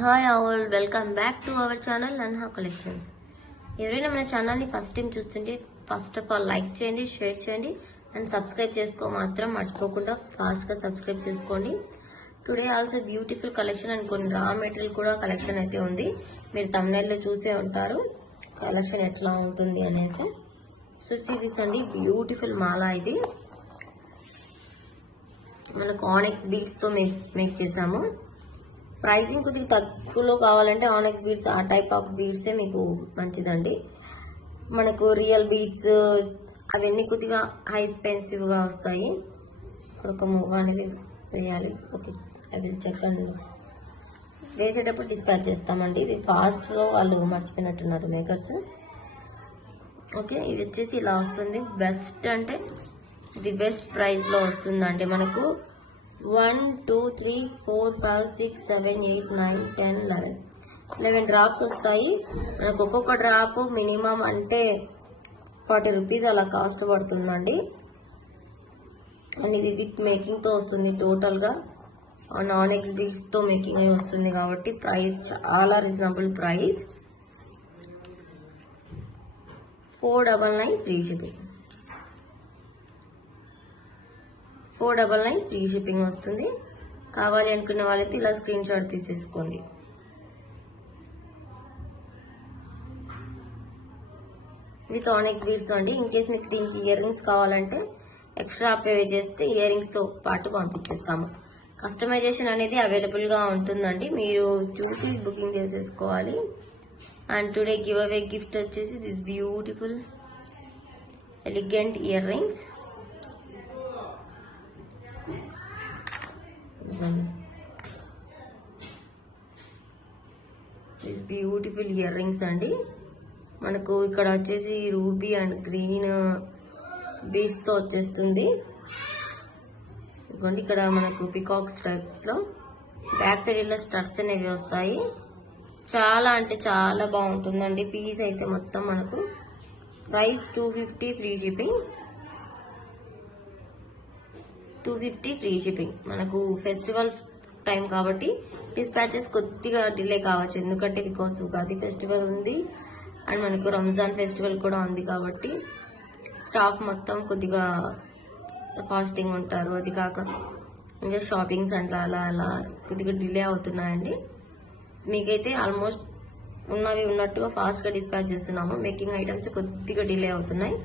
Hi all, welcome back to our channel Anha collections. ఎవరైనా మన ఛానల్ని ఫస్ట్ టైం చూస్తుంటే ఫస్ట్ ఆఫ్ ఆల్ లైక్ చేయండి, షేర్ చేయండి అండ్ సబ్స్క్రైబ్ చేసుకో మాత్రం మర్చిపోకుండా ఫాస్ట్గా సబ్స్క్రైబ్ చేసుకోండి. Today also beautiful collection and కొన్ని రా మెటీరియల్ కూడా కలెక్షన్ అయితే ఉంది. మీరు తమ్నైల్లో చూసే ఉంటారు కలెక్షన్ ఎట్లా ఉంటుంది అనేసి. సో దిస్ అండి బ్యూటిఫుల్ మాల. ఇది మనకు ఆనెక్స్ బీడ్స్తో మేక్ చేసాము. ప్రైసింగ్ కొద్దిగా తక్కువలో కావాలంటే ఆనెక్స్ బీడ్స్, ఆ టైప్ ఆఫ్ బీడ్సే మీకు మంచిదండి. మనకు రియల్ బీడ్స్ అవన్నీ కొద్దిగా హై ఎక్స్పెన్సివ్గా వస్తాయి. ఇక్కడ ఒక మూవ్ అనేది వేయాలి. ఓకే, ఐ విల్ చెక్ అండి. వేసేటప్పుడు డిస్పాచ్ చేస్తామండి. ఇది ఫాస్ట్లో వాళ్ళు మర్చిపోయినట్టున్నారు మేకర్స్. ఓకే, ఇది వచ్చేసి ఇలా వస్తుంది. బెస్ట్ అంటే ఇది బెస్ట్ ప్రైస్లో వస్తుందండి. మనకు 1 2 3 4 5 6 7 8 9 10 11 డ్రాప్స్ వస్తాయి. మనకు ఒక్కొక్క డ్రాప్ మినిమం అంటే 40 రూపీస్ అలా కాస్ట్ పడుతుందండి. అండ్ ఇది విత్ మేకింగ్తో వస్తుంది. టోటల్గా నాన్ ఎక్స్ బీడ్స్తో మేకింగ్ అయి వస్తుంది కాబట్టి ప్రైస్ చాలా reasonable price. 499 free shipping. 499 free shipping వస్తుంది. కావాలి అనుకున్న వాళ్ళైతే ఇలా స్క్రీన్ షాట్ తీసేసుకోండి. విత్ ఆనెక్స్ బీడ్స్ అండి. ఇన్ కేస్ మీకు దీనికి ఇయర్ రింగ్స్ కావాలంటే ఎక్స్ట్రా పే చేస్తే ఇయర్ రింగ్స్తో పాటు పంపించేస్తాము. కస్టమైజేషన్ అనేది అవైలబుల్గా ఉంటుందండి. మీరు చూసి బుకింగ్ చేసేసుకోవాలి. And today give away gift వచ్చేసి this beautiful elegant earrings. This beautiful earrings అండి. మనకు ఇక్కడ వచ్చేసి రూబీ అండ్ గ్రీన్ బీడ్స్తో వచ్చేస్తుంది. ఇదిగోండి, ఇక్కడ మనకు పికాక్స్ టైప్లో బ్యాక్ సైడ్ ఇలా స్టడ్స్ అనేవి వస్తాయి. చాలా అంటే చాలా బాగుంటుందండి. పీస్ అయితే మొత్తం మనకు price 250 free shipping. 250 free shipping. మనకు ఫెస్టివల్ టైం కాబట్టి డిస్పాచెస్ కొద్దిగా డిలే కావచ్చు. ఎందుకంటే బికాస్ ఉగాది ఫెస్టివల్ ఉంది అండ్ మనకు రంజాన్ ఫెస్టివల్ కూడా ఉంది కాబట్టి స్టాఫ్ మొత్తం కొద్దిగా ఫాస్టింగ్ ఉంటారు. అది కాక ఇంకా షాపింగ్స్ అంటే అలా అలా కొద్దిగా డిలే అవుతున్నాయండి. మీకైతే ఆల్మోస్ట్ ఉన్నవి ఉన్నట్టుగా ఫాస్ట్గా డిస్పాచ్ చేస్తున్నాము. మేకింగ్ ఐటమ్స్ కొద్దిగా డిలే అవుతున్నాయి.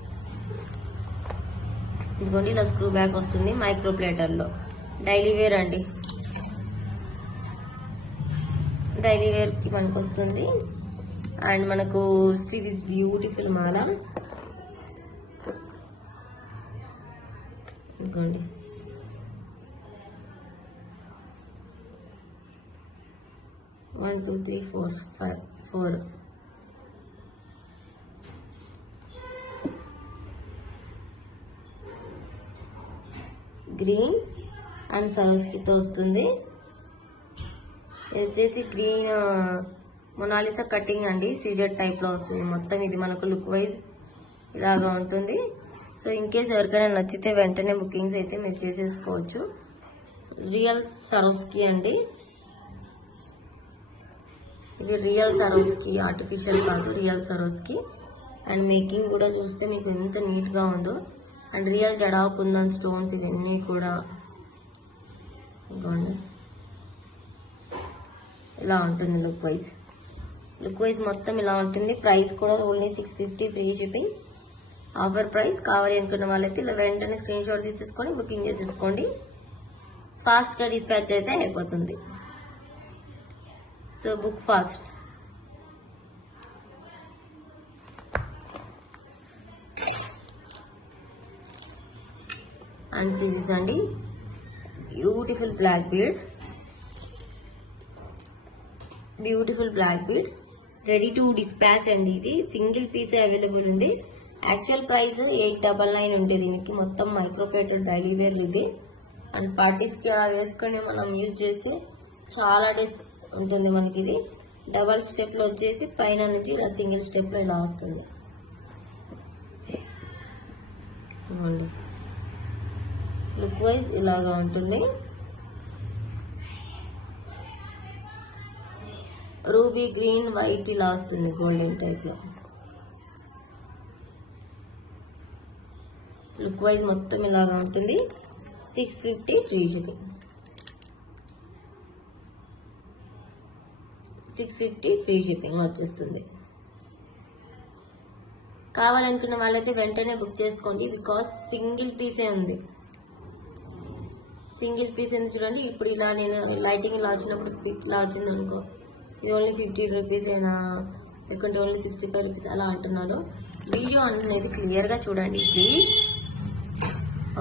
ఇదిగోండి, ఇలా స్క్రూ బ్యాక్ వస్తుంది మైక్రో ప్లేటర్లో. డైలీ వేర్ అండి. డైలీ వేర్కి మనకు వస్తుంది. అండ్ మనకు దిస్ బ్యూటిఫుల్ మాల. ఇదిగోండి, one two three four green and సరోస్కితో వస్తుంది. ఇది వచ్చేసి గ్రీన్ మొనాలిసా కటింగ్ అండి. సీజర్ టైప్లో వస్తుంది మొత్తం. ఇది మనకు లుక్ వైజ్ ఇలాగా ఉంటుంది. సో ఇన్ కేస్ ఎవరికైనా నచ్చితే వెంటనే బుకింగ్స్ అయితే మీరు చేసేసుకోవచ్చు. రియల్ సరోస్కి అండి. ఇది రియల్ సరోస్కి, ఆర్టిఫిషియల్ కాదు, రియల్ సరోస్కి. అండ్ మేకింగ్ కూడా చూస్తే మీకు ఎంత నీట్గా ఉందో. And real Jada kundan stones ఇవన్నీ కూడా ఇవ్వండి. ఇలా ఉంటుంది లుక్ వైజ్ మొత్తం ఇలా ఉంటుంది. ప్రైస్ కూడా only 650 free shipping. Offer price. కావాలి అనుకున్న వాళ్ళైతే ఇలా వెంటనే స్క్రీన్ షాట్ తీసేసుకొని బుకింగ్ చేసేసుకోండి. ఫాస్ట్గా డిస్పాచ్ అయితే అయిపోతుంది. So book fast. And series అండి, beautiful black bead ready to dispatch అండి. ఇది సింగిల్ పీసే అవైలబుల్ ఉంది. యాక్చువల్ ప్రైస్ 899 ఉంటే దీనికి మొత్తం మైక్రోప్లేటెడ్ డైలీ వేర్ ఇది. అండ్ పార్టీస్కి అలా వేసుకొని మనం యూజ్ చేస్తే చాలా డేస్ ఉంటుంది మనకి. ఇది డబల్ స్టెప్లో వచ్చేసి పైన నుంచి ఇలా సింగిల్ స్టెప్లో ఇలా వస్తుంది. లుక్ వైజ్ ఇలాగా ఉంటుంది. రూబీ గ్రీన్ వైట్ ఇలా వస్తుంది, గోల్డెన్ టైప్లో. లుక్ వైజ్ మొత్తం ఇలాగా ఉంటుంది. 650 ఫ్రీ షిప్పింగ్. 650 ఫ్రీ షిప్పింగ్ వచ్చేస్తుంది. కావాలనుకున్న వాళ్ళైతే వెంటనే బుక్ చేసుకోండి, బికాస్ సింగిల్ పీసే ఉంది. సింగిల్ పీస్ ఎందుకు చూడండి, ఇప్పుడు ఇలా నేను లైటింగ్ ఇలా వచ్చినప్పుడు ఇలా వచ్చింది అనుకో, ఇది ఓన్లీ 50 రూపీస్ అయినా లేకుంటే ఓన్లీ 65 రూపీస్ అలా అంటున్నారు. వీడియో అనేది క్లియర్గా చూడండి ప్లీజ్,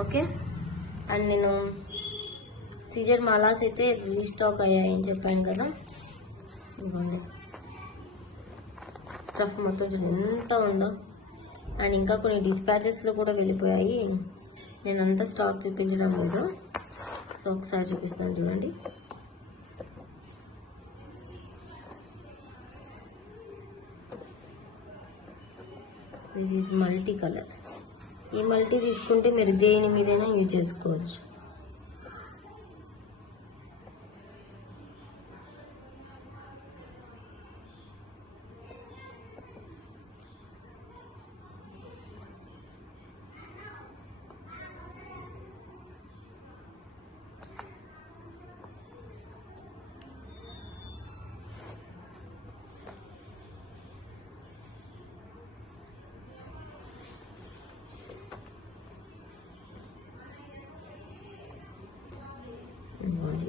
ఓకే. అండ్ నేను సీజెడ్ మాలాస్ అయితే రీస్టాక్ అయ్యాయని చెప్పాను కదా, ఇవ్వండి. స్టఫ్ మొత్తం చూడండి ఎంత ఉందో. అండ్ ఇంకా కొన్ని డిస్పాచెస్లో కూడా వెళ్ళిపోయాయి, నేను అంతా స్టాక్ చూపించడం లేదు, సో ఒకసారి చూపిస్తాను చూడండి. This is multi colour. ఈ మల్టీ తీసుకుంటే మీరు దేని మీదైనా యూజ్ చేసుకోవచ్చు.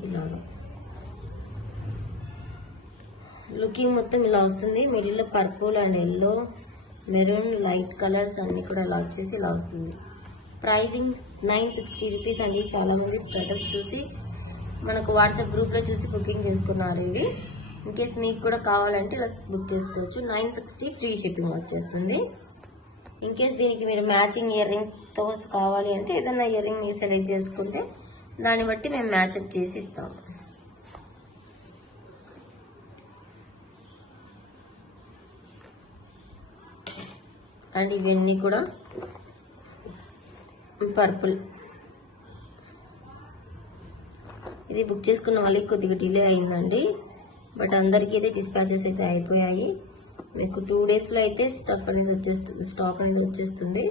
ఇలాగా లుకింగ్ మొత్తం ఇలా వస్తుంది. మిడిల్లో purple and yellow, maroon, light colours అన్నీ కూడా ఇలా వచ్చేసి ఇలా వస్తుంది. ప్రైజింగ్ 960 రూపీస్ అండి. చాలామంది స్టేటస్ చూసి మనకు వాట్సాప్ గ్రూప్లో చూసి బుకింగ్ చేసుకున్నారు. ఇవి ఇన్కేస్ మీకు కూడా కావాలంటే ఇలా బుక్ చేసుకోవచ్చు. 960 ఫ్రీ షిప్పింగ్ వచ్చేస్తుంది. ఇన్కేస్ దీనికి మీరు మ్యాచింగ్ ఇయర్ రింగ్స్తో కావాలి అంటే ఏదైనా ఇయర్ రింగ్ మీరు సెలెక్ట్ చేసుకుంటే దాన్ని బట్టి మేము మ్యాచ్అప్ చేసి ఇస్తాము. అండ్ ఇవన్నీ కూడా పర్పుల్. ఇది బుక్ చేసుకున్న వాళ్ళకి కొద్దిగా డిలే అయిందండి, బట్ అందరికీ అయితే డిస్పాచెస్ అయితే అయిపోయాయి. మీకు 2 డేస్లో అయితే స్టాక్ అనేది వచ్చేస్తుంది.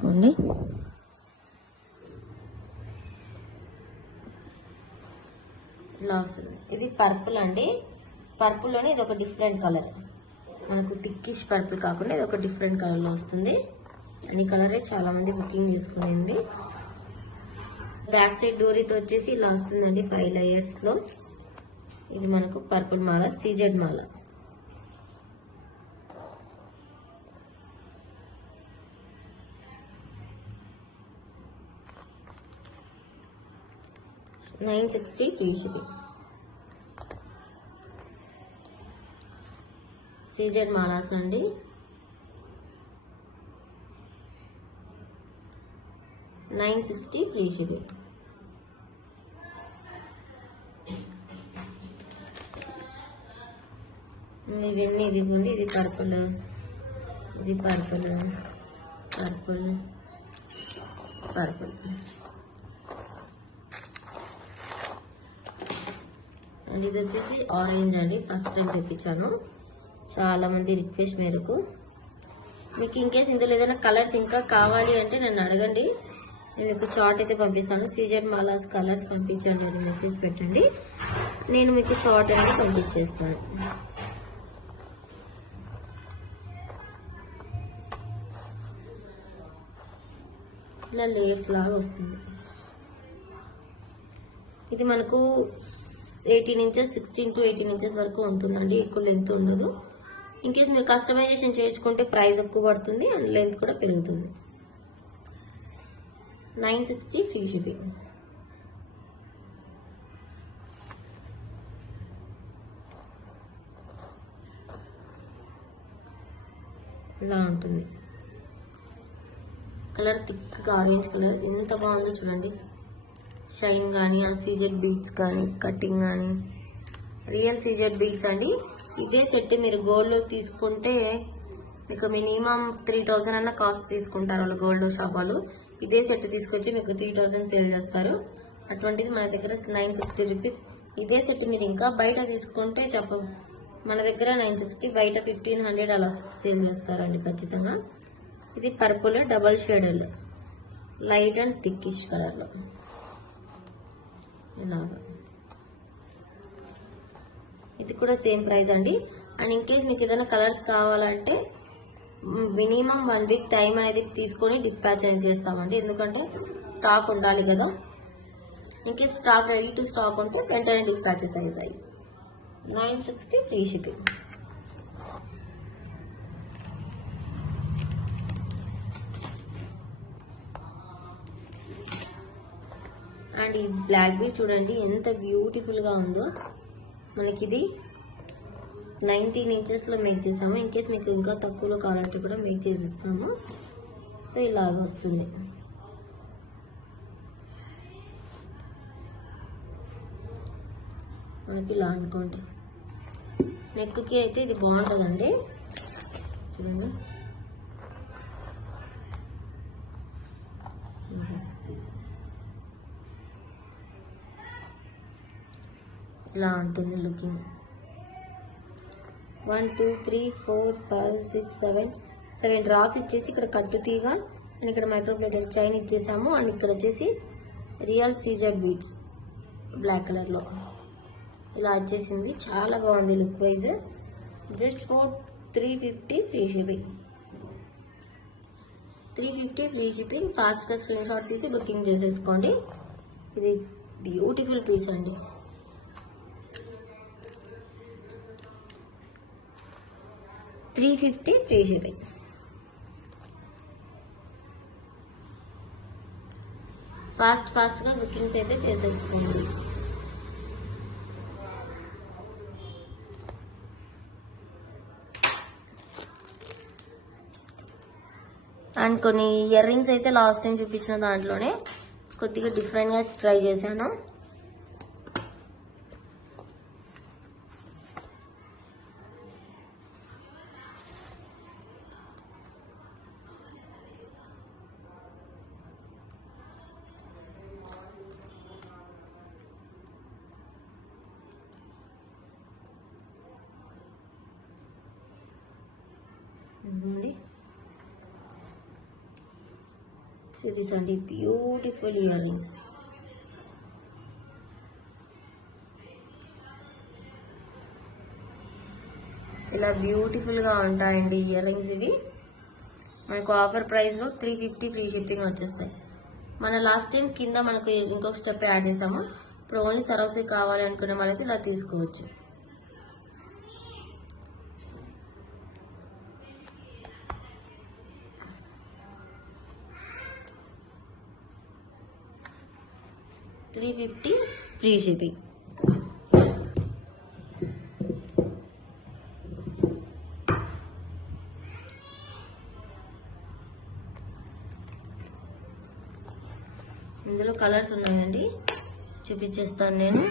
చూడండి. ఇలా వస్తుంది. ఇది పర్పుల్ అండి. పర్పుల్లోనే ఇది ఒక డిఫరెంట్ కలర్, మనకు థిక్కిష్ పర్పుల్ కాకుండా ఇది ఒక డిఫరెంట్ కలర్లో వస్తుంది. అండ్ ఈ కలరే చాలామంది బుకింగ్ చేసుకునేది. బ్యాక్ సైడ్ డోరీతో వచ్చేసి ఇలా వస్తుందండి 5 లేయర్స్లో. ఇది మనకు పర్పుల్ మాల, సీజెడ్ మాల. $960 ఫ్రీ షిప్పింగ్. సీజెడ్ మాలాస్ అండి. $960 ఫ్రీ షిప్పింగ్. ఇవన్నీ ఇదిగోండి. ఇది పర్పుల్, ఇది పర్పుల్, పర్పుల్, పర్పుల్. అండ్ ఇది వచ్చేసి ఆరెంజ్ అండి, ఫస్ట్ టైం తెప్పించాను, చాలా మంది రిక్వెస్ట్ మేరకు. మీకు ఇన్కేస్ ఇందులో ఏదైనా కలర్స్ ఇంకా కావాలి అంటే నన్ను అడగండి, నేను మీకు చార్ట్ అయితే పంపిస్తాను. సీజెడ్ మాలాస్ కలర్స్ పంపించండి అని మెసేజ్ పెట్టండి, నేను మీకు చార్ట్ అనేది పంపించేస్తాను. ఇలా లేయర్స్ లాగా వస్తుంది. ఇది మనకు 18 ఇంచెస్ 16 to 18 ఇంచెస్ వరకు ఉంటుందండి, ఎక్కువ లెంత్ ఉండదు. ఇన్కేస్ మీరు కస్టమైజేషన్ చేయించుకుంటే ప్రైస్ ఎక్కువ పడుతుంది అండ్ లెంత్ కూడా పెరుగుతుంది. 960 ఫ్రీ షిప్పింగ్. ఇలా ఉంటుంది. కలర్ థిక్గా ఆరెంజ్ కలర్ ఎంత బాగుందో చూడండి. షైన్ కానీ ఆ సీజెడ్ బీడ్స్ కానీ కటింగ్ కానీ రియల్ సీజెడ్ బీడ్స్ అండి. ఇదే సెట్ మీరు గోల్డ్లో తీసుకుంటే మీకు మినిమం 3000 అన్న కాస్ట్ తీసుకుంటారు వాళ్ళు గోల్డ్ షాప్ వాళ్ళు. ఇదే సెట్ తీసుకొచ్చి మీకు 3000 సేల్ చేస్తారు. అటువంటిది మన దగ్గర 960 రూపీస్. ఇదే సెట్ మీరు ఇంకా బయట తీసుకుంటే మన దగ్గర 960, బయట 1500 అలా సేల్ చేస్తారండి ఖచ్చితంగా. ఇది purple double shaded light and thickish కలర్లో ఇలాగా. ఇది కూడా సేమ్ ప్రైస్ అండి. అండ్ ఇన్ కేస్ మీకు ఏదైనా కలర్స్ కావాలంటే మినిమం 1 వీక్ టైం అనేది తీసుకొని డిస్పాచ్ అనేది చేస్తామండి, ఎందుకంటే స్టాక్ ఉండాలి కదా. In case stock ready to stock ఉంటే వెంటనే డిస్పాచెస్ అవుతాయి. 960 ఫ్రీ షిప్పింగ్. అండ్ ఈ బ్లాక్ బీడ్ చూడండి ఎంత బ్యూటిఫుల్గా ఉందో. మనకి ఇది 19 ఇంచెస్లో మేక్ చేసాము. ఇన్ కేస్ మీకు ఇంకా తక్కువలో కావాలంటే కూడా మేక్ చేసిస్తాము. సో ఇలాగ వస్తుంది. మనకి ఇలా అనుకోండి. నెక్కి అయితే ఇది బాగుంటుందండి చూడండి. ఇలా ఉంటుంది లుకింగ్. 1 2 3 4 5 6 7 డ్రాప్ ఇచ్చేసి ఇక్కడ కట్టు తీగ అండ్ ఇక్కడ మైక్రోప్లేటెడ్ చైన్ ఇచ్చేసాము. అండ్ ఇక్కడ వచ్చేసి రియల్ సీజెడ్ బీడ్స్ బ్లాక్ కలర్లో ఇలా వచ్చేసింది. చాలా బాగుంది look wise. Just for 350 free shipping. 350 free shipping. ఫాస్ట్గా స్క్రీన్ షాట్ తీసి బుకింగ్ చేసేసుకోండి. ఇది బ్యూటిఫుల్ పీస్ అండి. $350 ఫ్రీ షిప్పింగ్. ఫాస్ట్గా బుకింగ్స్ అయితే చేసేసుకోండి. అండ్ కొన్ని ఇయర్ రింగ్స్ అయితే లాస్ట్ టైం చూపించిన దాంట్లోనే కొద్దిగా డిఫరెంట్గా ట్రై చేశాను. See these are beautiful earrings. ఇలా బ్యూటిఫుల్గా ఉంటాయండి ఇయర్ రింగ్స్. ఇవి మనకు ఆఫర్ ప్రైస్లో 350 ఫ్రీ షిప్పింగ్ వచ్చేస్తాయి. మన లాస్ట్ టైం కింద మనకు ఇంకొక స్టెప్ యాడ్ చేసాము. ఇప్పుడు ఓన్లీ సరోసి కావాలి అనుకునే వాళ్ళైతే ఇలా తీసుకోవచ్చు. $350 ఫ్రీ షిప్పింగ్. ఇందులో కలర్స్ ఉన్నాయండి, చూపించేస్తాను నేను.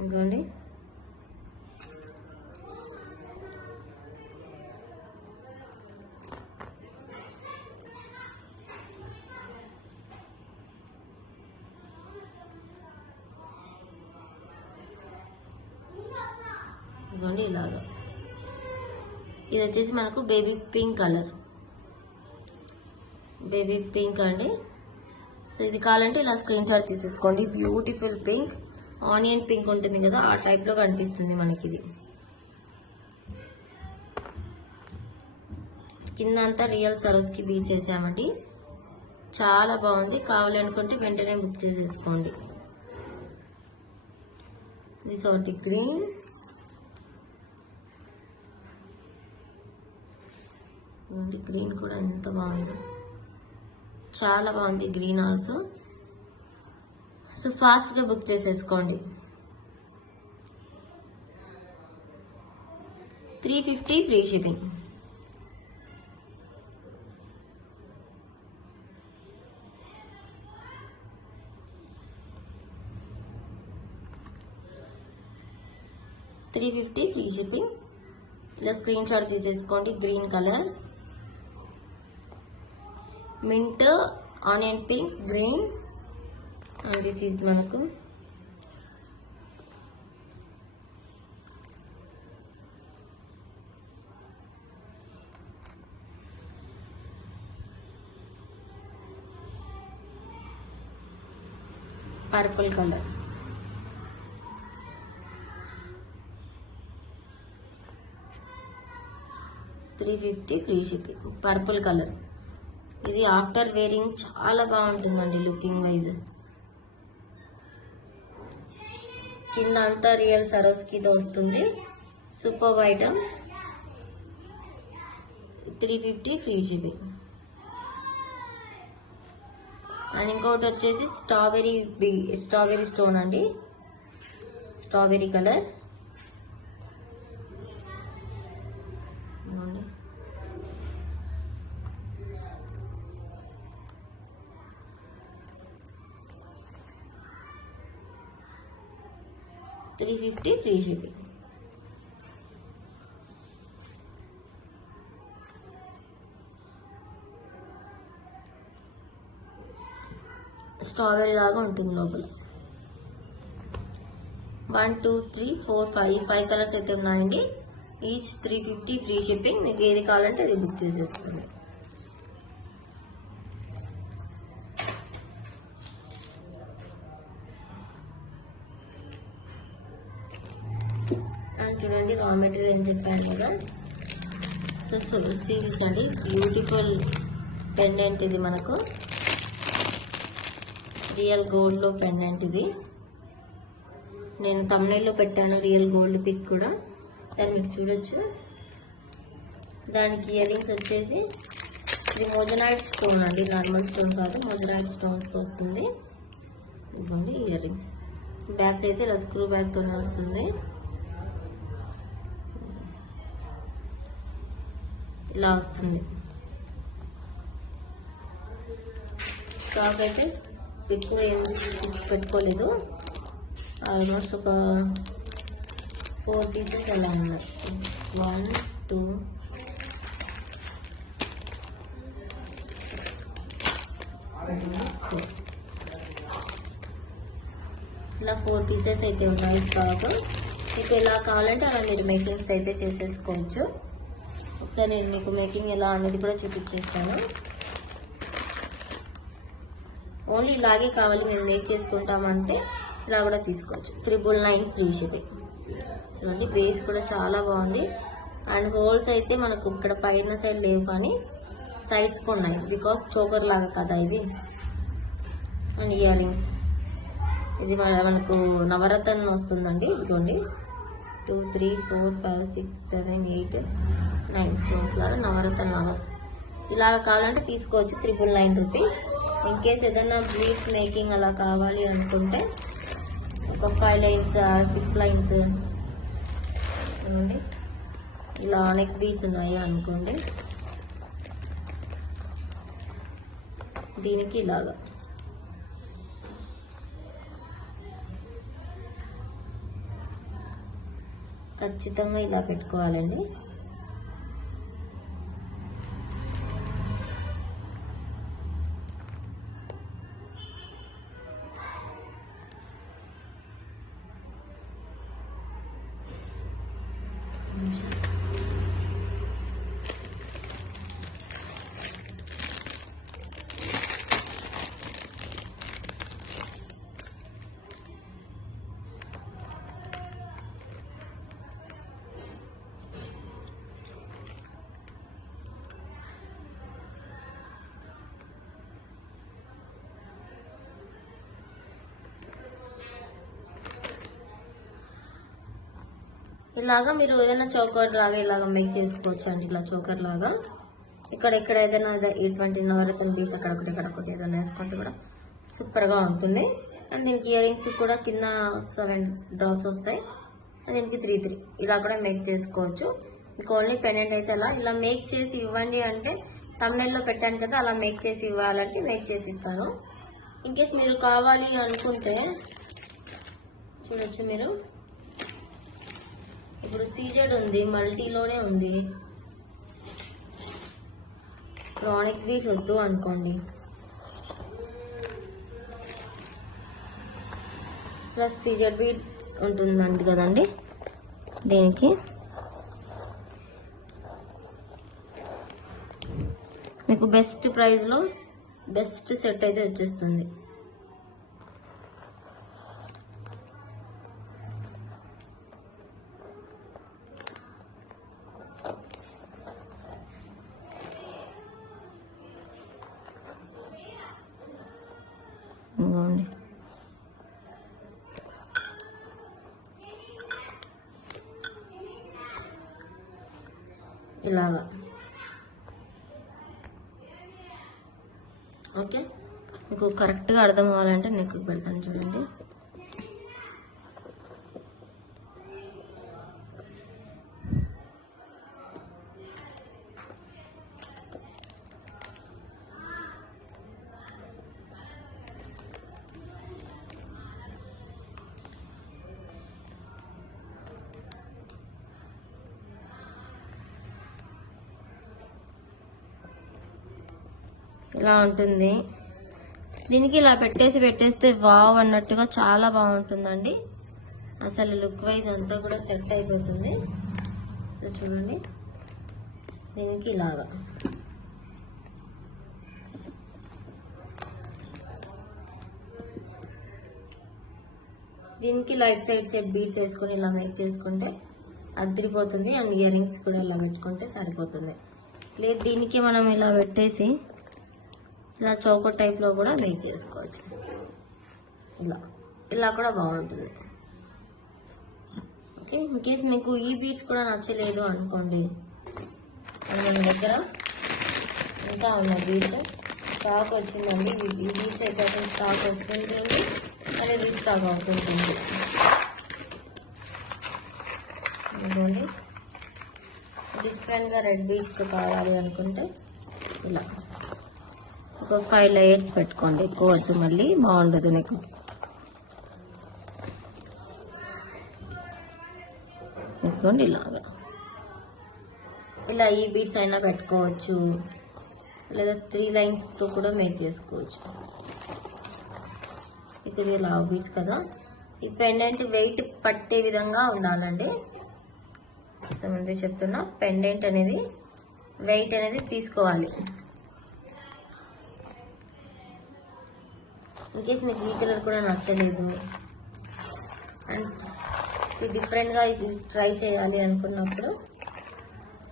ఇంకోండి ఇదిగోండి ఇలాగా. ఇది వచ్చేసి మనకు baby pink colour, baby pink అండి. సో ఇది కావాలంటే ఇలా స్క్రీన్ షాట్ తీసేసుకోండి. బ్యూటిఫుల్ పింక్, ఆనియన్ పింక్ ఉంటుంది కదా, ఆ టైప్లో కనిపిస్తుంది మనకి. ఇది కింద అంతా రియల్ సరోస్కి బీచ్ వేసామండి. చాలా బాగుంది. కావాలి అనుకుంటే వెంటనే బుక్ చేసేసుకోండి. This are the green. Green కూడా ఎంత బాగుంది, చాలా బాగుంది గ్రీన్ ఆల్సో. సో ఫాస్ట్గా బుక్ చేసేసుకోండి. 350 ఫ్రీ షిప్పింగ్. $350 free shipping. ఇలా స్క్రీన్ షాట్ తీసేసుకోండి. Green colour, mint, onion pink, green, and this is మనకు purple colour. $350 free shipping. Purple colour. ఇది ఆఫ్టర్ వేరింగ్ చాలా బాగుంటుందండి లుకింగ్ వైజ్. కింద అంతా రియల్ సరోస్కితో వస్తుంది. Super item. 350 free shipping. And ఇంకొకటి వచ్చేసి స్ట్రాబెరీ స్టోన్ అండి, strawberry colour. $350 free shipping. Strawberry లాగా ఉంటుంది లోపల. 1 2 3 4 5 కలర్స్ అయితే ఉన్నాయండి. Each 350 free shipping. మీకు ఏది కావాలంటే అది బుక్ చేసేసుకోండి. అండ్ చూడండి రా మెటీరియల్ అని చెప్పాను కదా. సో సీరీస్ అండి. బ్యూటిఫుల్ పెండెంట్ ఇది మనకు రియల్ గోల్డ్లో పెండెంట్. ఇది నేను తమ్నైల్లో పెట్టాను రియల్ గోల్డ్ పిక్ కూడా, సరే మీరు చూడొచ్చు. దానికి ఇయర్ రింగ్స్ వచ్చేసి ఇది మోజనైట్ స్టోన్ అండి, నార్మల్ స్టోన్ కాదు, మోజనైట్ స్టోన్స్తో వస్తుంది. ఇదిగోండి ఇయర్ రింగ్స్. బ్యాగ్స్ అయితే ఇలా స్క్రూ బ్యాగ్తోనే వస్తుంది. ఇలా వస్తుంది. స్టాక్ అయితే ఎక్కువ ఏం పెట్టుకోలేదు. ఆల్మోస్ట్ ఒక 4 పీసెస్ అలా ఉన్నాయి. 1 2 4 ఇలా 4 పీసెస్ అయితే ఉన్నాయి స్టాక్. మీకు ఎలా కావాలంటే అలా మీరు మేకింగ్స్ అయితే చేసేసుకోవచ్చు. ఒకసారి నేను మీకు మేకింగ్ ఎలా అనేది కూడా చూపించేస్తాను. ఓన్లీ ఇలాగే కావాలి మేము మేక్ చేసుకుంటామంటే ఇలా కూడా తీసుకోవచ్చు. 999 ఫ్రీ షిప్పింగ్. చూడండి బేస్ కూడా చాలా బాగుంది. అండ్ హోల్స్ అయితే మనకు ఇక్కడ పైన సైడ్ లేవు కానీ సైడ్స్కి ఉన్నాయి, బికాస్ చోకర్ లాగా కదా ఇది. అండ్ ఇయర్ రింగ్స్ ఇది మనకు నవరత్న వస్తుందండి. ఇదిగోండి 2 3 4 5 6 7 8 9 స్టోన్స్ లాగా నవరత్న లాగా వస్తుంది. ఇలాగ కావాలంటే తీసుకోవచ్చు. 999 రూపీస్. ఇన్ కేస్ ఏదైనా బీడ్స్ మేకింగ్ అలా కావాలి అనుకుంటే ఒక 5 లైన్స్ 6 లైన్స్ చూడండి ఇలా ఆనెక్స్ బీడ్స్ ఉన్నాయి అనుకోండి, దీనికి ఇలాగా ఖచ్చితంగా ఇలా పెట్టుకోవాలండి. ఇలాగా మీరు ఏదైనా చోకర్ లాగా ఇలాగ మేక్ చేసుకోవచ్చు అండి. ఇలా చోకర్ లాగా ఇక్కడ ఏదైనా ఇటువంటి నవరత్న పీస్ అక్కడొకటి ఏదైనా వేసుకుంటే కూడా సూపర్గా ఉంటుంది. అండ్ దీనికి ఇయర్ రింగ్స్ కూడా కింద 7 డ్రాప్స్ వస్తాయి. దీనికి 3 ఇలా కూడా మేక్ చేసుకోవచ్చు. మీకు ఓన్లీ పెండెంట్ అయితే ఇలా మేక్ చేసి ఇవ్వండి అంటే తమ్నెల్లో పెట్టాను కదా, అలా మేక్ చేసి ఇవ్వాలంటే మేక్ చేసి ఇస్తాను. ఇన్కేస్ మీరు కావాలి అనుకుంటే చూడొచ్చు. మీరు ఇప్పుడు సీజెడ్ ఉంది, మల్టీలోనే ఉంది. ఇప్పుడు ఆనిక్స్ బీడ్స్ వద్దు అనుకోండి, ప్లస్ సీజెడ్ బీడ్స్ ఉంటుందండి కదండి. దీనికి మీకు బెస్ట్ ప్రైస్లో బెస్ట్ సెట్ అయితే వచ్చేస్తుంది. ఇలాగా ఓకే. మీకు కరెక్ట్గా అర్థం అవ్వాలంటే నెక్ పెడతాను చూడండి. ఇలా ఉంటుంది. దీనికి ఇలా పెట్టేస్తే వావ్ అన్నట్టుగా చాలా బాగుంటుందండి. అసలు లుక్ వైజ్ అంతా కూడా సెట్ అయిపోతుంది. సో చూడండి, దీనికి ఇలాగా దీనికి లైట్ సైడ్ సెట్ బీడ్స్ వేసుకొని ఇలా మేక్ చేసుకుంటే అదిరిపోతుంది. అండ్ ఇయర్ రింగ్స్ కూడా ఇలా పెట్టుకుంటే సరిపోతుంది. లేదు దీనికి మనం ఇలా పెట్టేసి ఇలా చౌకో టైప్లో కూడా మేక్ చేసుకోవచ్చు. ఇలా కూడా బాగుంటుంది. ఓకే. ఇన్కేస్ మీకు ఈ బీడ్స్ కూడా నచ్చలేదు అనుకోండి, మన దగ్గర ఇంకా ఉన్నాయి బీడ్స్. స్టాక్ వచ్చిందండి. ఈ బీడ్స్ అయితే స్టాక్ వస్తుంటుంది, అనేది రీస్టాక్ అవుతుంటుంది. ఇదిగోండి, డిఫరెంట్గా రెడ్ బీడ్స్తో కావాలి అనుకుంటే ఇలా ఒక 5 లేయర్స్ పెట్టుకోండి. ఎక్కువ వద్దు, మళ్ళీ బాగుండదు నీకు. పెట్టుకోండి ఇలాగా. ఇలా ఈ బీడ్స్ అయినా పెట్టుకోవచ్చు, లేదా 3 లైన్స్తో కూడా మేక్ చేసుకోవచ్చు. ఇప్పుడు ఇలా బీడ్స్ కదా, ఈ పెండెంట్ వెయిట్ పట్టే విధంగా ఉండాలండి. సో ముందే చెప్తున్నా, పెండెంట్ అనేది వెయిట్ అనేది తీసుకోవాలి. ఇన్కేస్ మీకు ఈ కలర్ కూడా నచ్చలేదు అండ్ ఇది డిఫరెంట్గా ఇది ట్రై చేయాలి అనుకున్నప్పుడు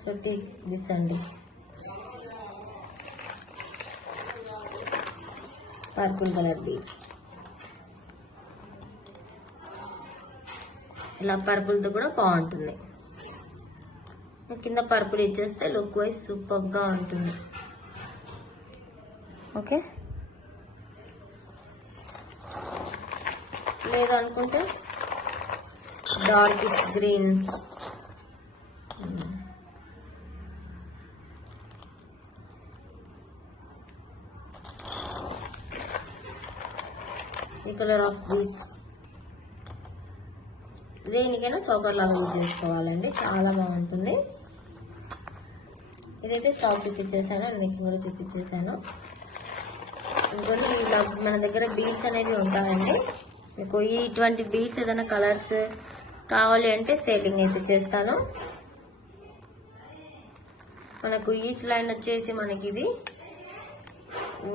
సో దిస్ అండి, పర్పుల్ కలర్ బీడ్స్. ఇలా పర్పుల్తో కూడా బాగుంటుంది. కింద పర్పుల్ ఇచ్చేస్తే లుక్ వైజ్ సూపర్గా ఉంటుంది. ఓకే. లేదనుకుంటే డార్కిష్ గ్రీన్, ఈ కలర్ ఆఫ్ బీడ్స్ దేనికైనా చౌకర్ లాగా యూజ్ చేసుకోవాలండి, చాలా బాగుంటుంది. ఇదైతే స్టాక్ చూపించేసాను అండ్ మీకు కూడా చూపించేసాను. ఇంకొన్ని ఇలా మన దగ్గర బీడ్స్ అనేవి ఉంటాయండి. మీకు ఇటువంటి బీడ్స్ ఏదైనా కలర్స్ కావాలి అంటే సేలింగ్ అయితే చేస్తాను. మనకు ఈచ్ లైన్ వచ్చేసి మనకి ఇది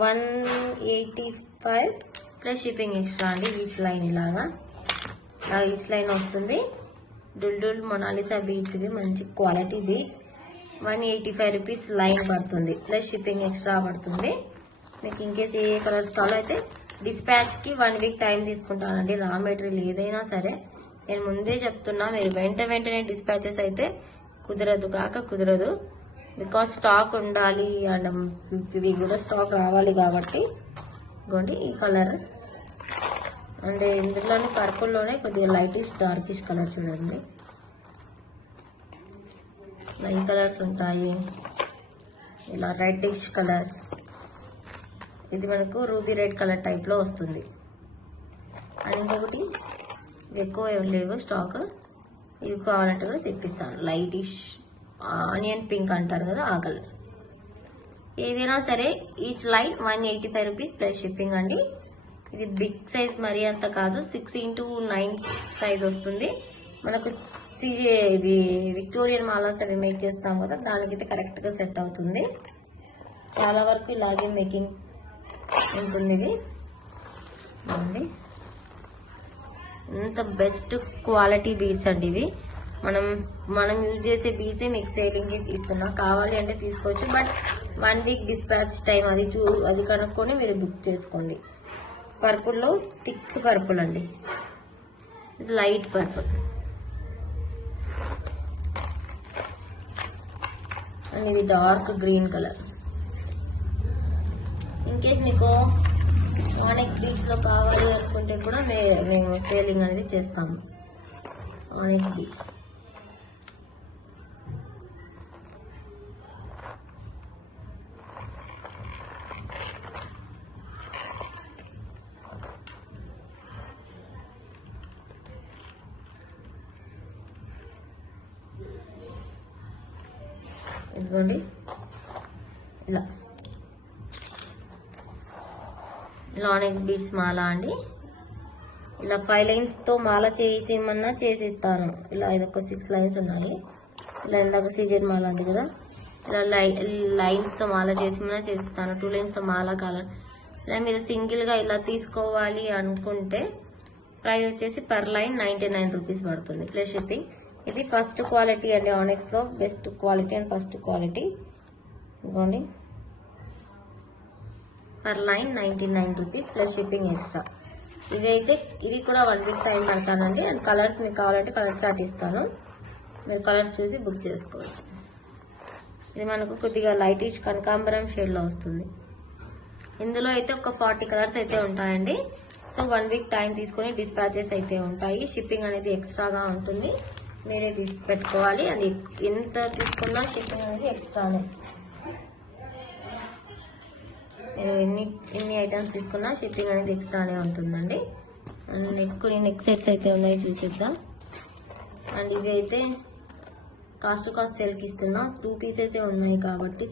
185 ప్లస్ షిప్పింగ్ ఎక్స్ట్రా అండి. ఈచ్ లైన్ ఇలాగా ఈచ్ లైన్ వస్తుంది. డుల్ మొనాలిసా బీడ్స్, ఇవి మంచి క్వాలిటీ బీడ్స్. 185 రూపీస్ లైన్ పడుతుంది, ప్లస్ షిప్పింగ్ ఎక్స్ట్రా పడుతుంది. మీకు ఇన్కేస్ ఏ కలర్స్ కావాలో అయితే డిస్పాచ్కి 1 వీక్ టైం తీసుకుంటానండి. రా మెటీరియల్ ఏదైనా సరే నేను ముందే చెప్తున్నా, మీరు వెంటనే డిస్పాచెస్ అయితే కుదరదు. బికాస్ స్టాక్ ఉండాలి అండ్ ఇది కూడా స్టాక్ రావాలి కాబట్టి. ఇదిగోండి ఈ కలర్, అండ్ ఇందులోనే పర్పుల్లోనే కొద్దిగా లైటిష్ డార్కిష్ కలర్ చూడండి. లైట్ కలర్స్ ఉంటాయి, ఇలా రెడ్డిష్ కలర్, ఇది మనకు రూబీ రెడ్ కలర్ టైప్లో వస్తుంది. అండ్ ఇంకొకటి ఎక్కువ ఏం లేవు స్టాక్, ఇవి కావాలంటే కూడా తెప్పిస్తాను. లైటిష్ ఆనియన్ పింక్ అంటారు కదా, ఆ కలర్. ఏదైనా సరే each line 185 rupees plus shipping అండి. ఇది బిగ్ సైజ్ మరీ అంత కాదు, 6x9 సైజ్ వస్తుంది మనకు. విక్టోరియన్ మాలాస్ అవి మేక్ చేస్తాం కదా, దానికైతే కరెక్ట్గా సెట్ అవుతుంది. చాలా వరకు ఇలాగే మేకింగ్ ఉంటుంది. ఇది ఇంత బెస్ట్ క్వాలిటీ బీడ్స్ అండి ఇవి. మనం యూజ్ చేసే బీడ్సే మీకు సేలింగ్కి ఇస్తున్నా, కావాలి అంటే తీసుకోవచ్చు. బట్ 1 వీక్ డిస్పాచ్ టైం అది కనుక్కొని మీరు బుక్ చేసుకోండి. పర్పుల్లో థిక్ పర్పుల్ అండి, లైట్ పర్పుల్ అండ్ ఇది dark green colour. In case మీకు ఆనెక్స్ బీడ్స్లో కావాలి అనుకుంటే కూడా మేము సేలింగ్ అనేది చేస్తాము. ఆనెక్స్ బీడ్స్ ఇదిగోండి ఇలా ఆనెక్స్ బీడ్స్ మాల అండి. ఇలా 5 లైన్స్తో మాల చేసేమన్నా చేసిస్తాను. ఇలా ఇదొక 6 లైన్స్ ఉన్నాయి. ఇలా ఇందాక సీజెడ్ మాల ఉంది కదా, ఇలా లైన్స్తో మాల చేసేమన్నా చేసిస్తాను. 2 లైన్స్తో మాల కావాలి. ఇలా మీరు సింగిల్గా ఇలా తీసుకోవాలి అనుకుంటే ప్రైస్ వచ్చేసి పర్ లైన్ 99 రూపీస్ పడుతుంది ప్లస్ షిప్పింగ్. ఇది ఫస్ట్ క్వాలిటీ అండి, ఆనెక్స్లో best quality and first quality. ఇదిగోండి per line 99 rupees plus shipping extra. ఇవి కూడా 1 వీక్ టైం పడతానండి. అండ్ కలర్స్ మీకు కావాలంటే కలర్ చార్ట్ ఇస్తాను, మీరు కలర్స్ చూసి బుక్ చేసుకోవచ్చు. ఇది మనకు కొద్దిగా లైటిష్ కనకాంబరం షేడ్లో వస్తుంది. ఇందులో అయితే ఒక 40 కలర్స్ అయితే ఉంటాయండి. సో 1 వీక్ టైం తీసుకొని డిస్పాచెస్ అయితే ఉంటాయి. షిప్పింగ్ అనేది ఎక్స్ట్రాగా ఉంటుంది, మీరే తీసి పెట్టుకోవాలి. అండ్ ఎంత తీసుకున్నా షిప్పింగ్ అనేది ఎక్స్ట్రానే. మీరు ఎన్ని ఐటమ్స్ తీసుకున్నా షిప్పింగ్ అనేది ఎక్స్ట్రానే ఉంటుందండి. అండ్ కొన్ని నెక్ సెట్స్ అయితే ఉన్నాయి, చూసేద్దాం. అండ్ ఇవి అయితే కాస్ట్ టు కాస్ట్ సేల్కి ఇస్తున్నా. 2 పీసెస్ ఉన్నాయి కాబట్టి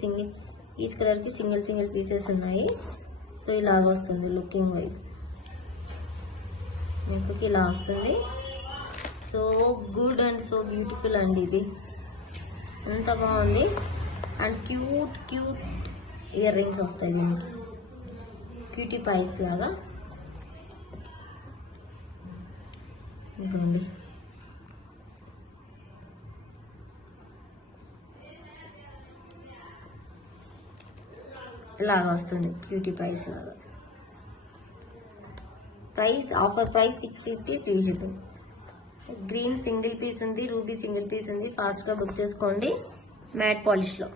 ఈచ్ కలర్కి సింగిల్ పీసెస్ ఉన్నాయి. సో ఇలాగ వస్తుంది లుకింగ్ వైజ్, మీకు ఇలా వస్తుంది. So good and so beautiful అండి, ఇది ఎంత బాగుంది. అండ్ క్యూట్ ఇయర్ రింగ్స్ వస్తాయి దీనికి, క్యూటీ పైస్ లాగా. ఇంకోండి ఇలాగా వస్తుంది క్యూటీ పైస్ లాగా. Offer price 650 free shipping. Green single piece ఉంది, రూబీ సింగిల్ పీస్ ఉంది. ఫాస్ట్గా బుక్ చేసుకోండి మ్యాట్ పాలిష్లో.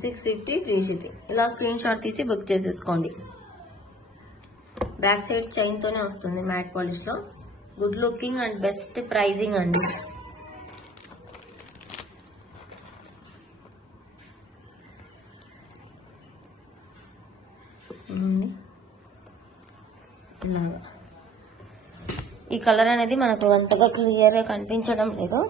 $650 ఫ్రీ షిప్పింగ్. ఇలా స్క్రీన్ షాట్ తీసి బుక్ చేసేసుకోండి. బ్యాక్ సైడ్ చైన్తోనే వస్తుంది మ్యాట్ పాలిష్లో. Good looking and best pricing అండి. ఇలాగా ఈ కలర్ అనేది మనకు అంతగా క్లియర్గా కనిపించడం లేదు.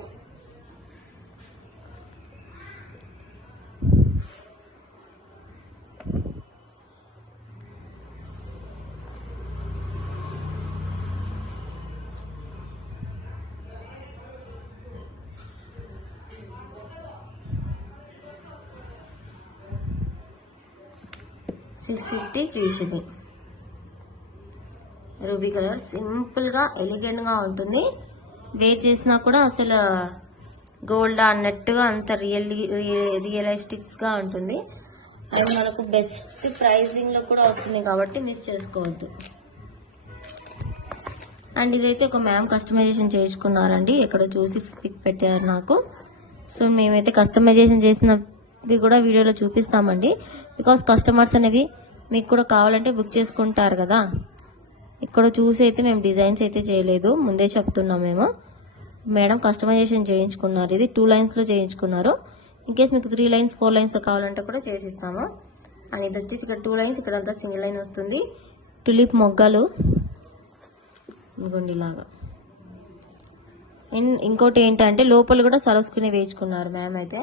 $650 ఫ్రీ షిప్పింగ్. రూబీ కలర్ సింపుల్గా ఎలిగెంట్గా ఉంటుంది. వేర్ చేసినా కూడా అసలు గోల్డ్ అన్నట్టుగా అంత రియలిస్టిక్స్గా ఉంటుంది. అండ్ మనకు బెస్ట్ ప్రైజింగ్లో కూడా వస్తుంది కాబట్టి మిస్ చేసుకోవద్దు. అండ్ ఇదైతే ఒక మ్యామ్ కస్టమైజేషన్ చేయించుకున్నారండి, ఎక్కడ చూసి పిక్ పెట్టారు నాకు. సో మేమైతే కస్టమైజేషన్ చేసినవి కూడా వీడియోలో చూపిస్తామండి. బికాస్ కస్టమర్స్ అనేవి మీకు కూడా కావాలంటే బుక్ చేసుకుంటారు కదా. ఇక్కడ చూసి అయితే మేము డిజైన్స్ అయితే చేయలేదు, ముందే చెప్తున్నాం మేము. మేడం కస్టమైజేషన్ చేయించుకున్నారు, ఇది 2 లైన్స్లో చేయించుకున్నారు. ఇన్ కేస్ మీకు 3 లైన్స్ 4 లైన్స్లో కావాలంటే కూడా చేసిస్తాము. అండ్ ఇది వచ్చేసి ఇక్కడ 2 లైన్స్, ఇక్కడ అంతా సింగిల్ లైన్ వస్తుంది. టులిప్ మొగ్గలు గుండిలాగా. ఇంకోటి ఏంటంటే లోపల కూడా సరోస్కుని వేయించుకున్నారు మ్యామ్ అయితే,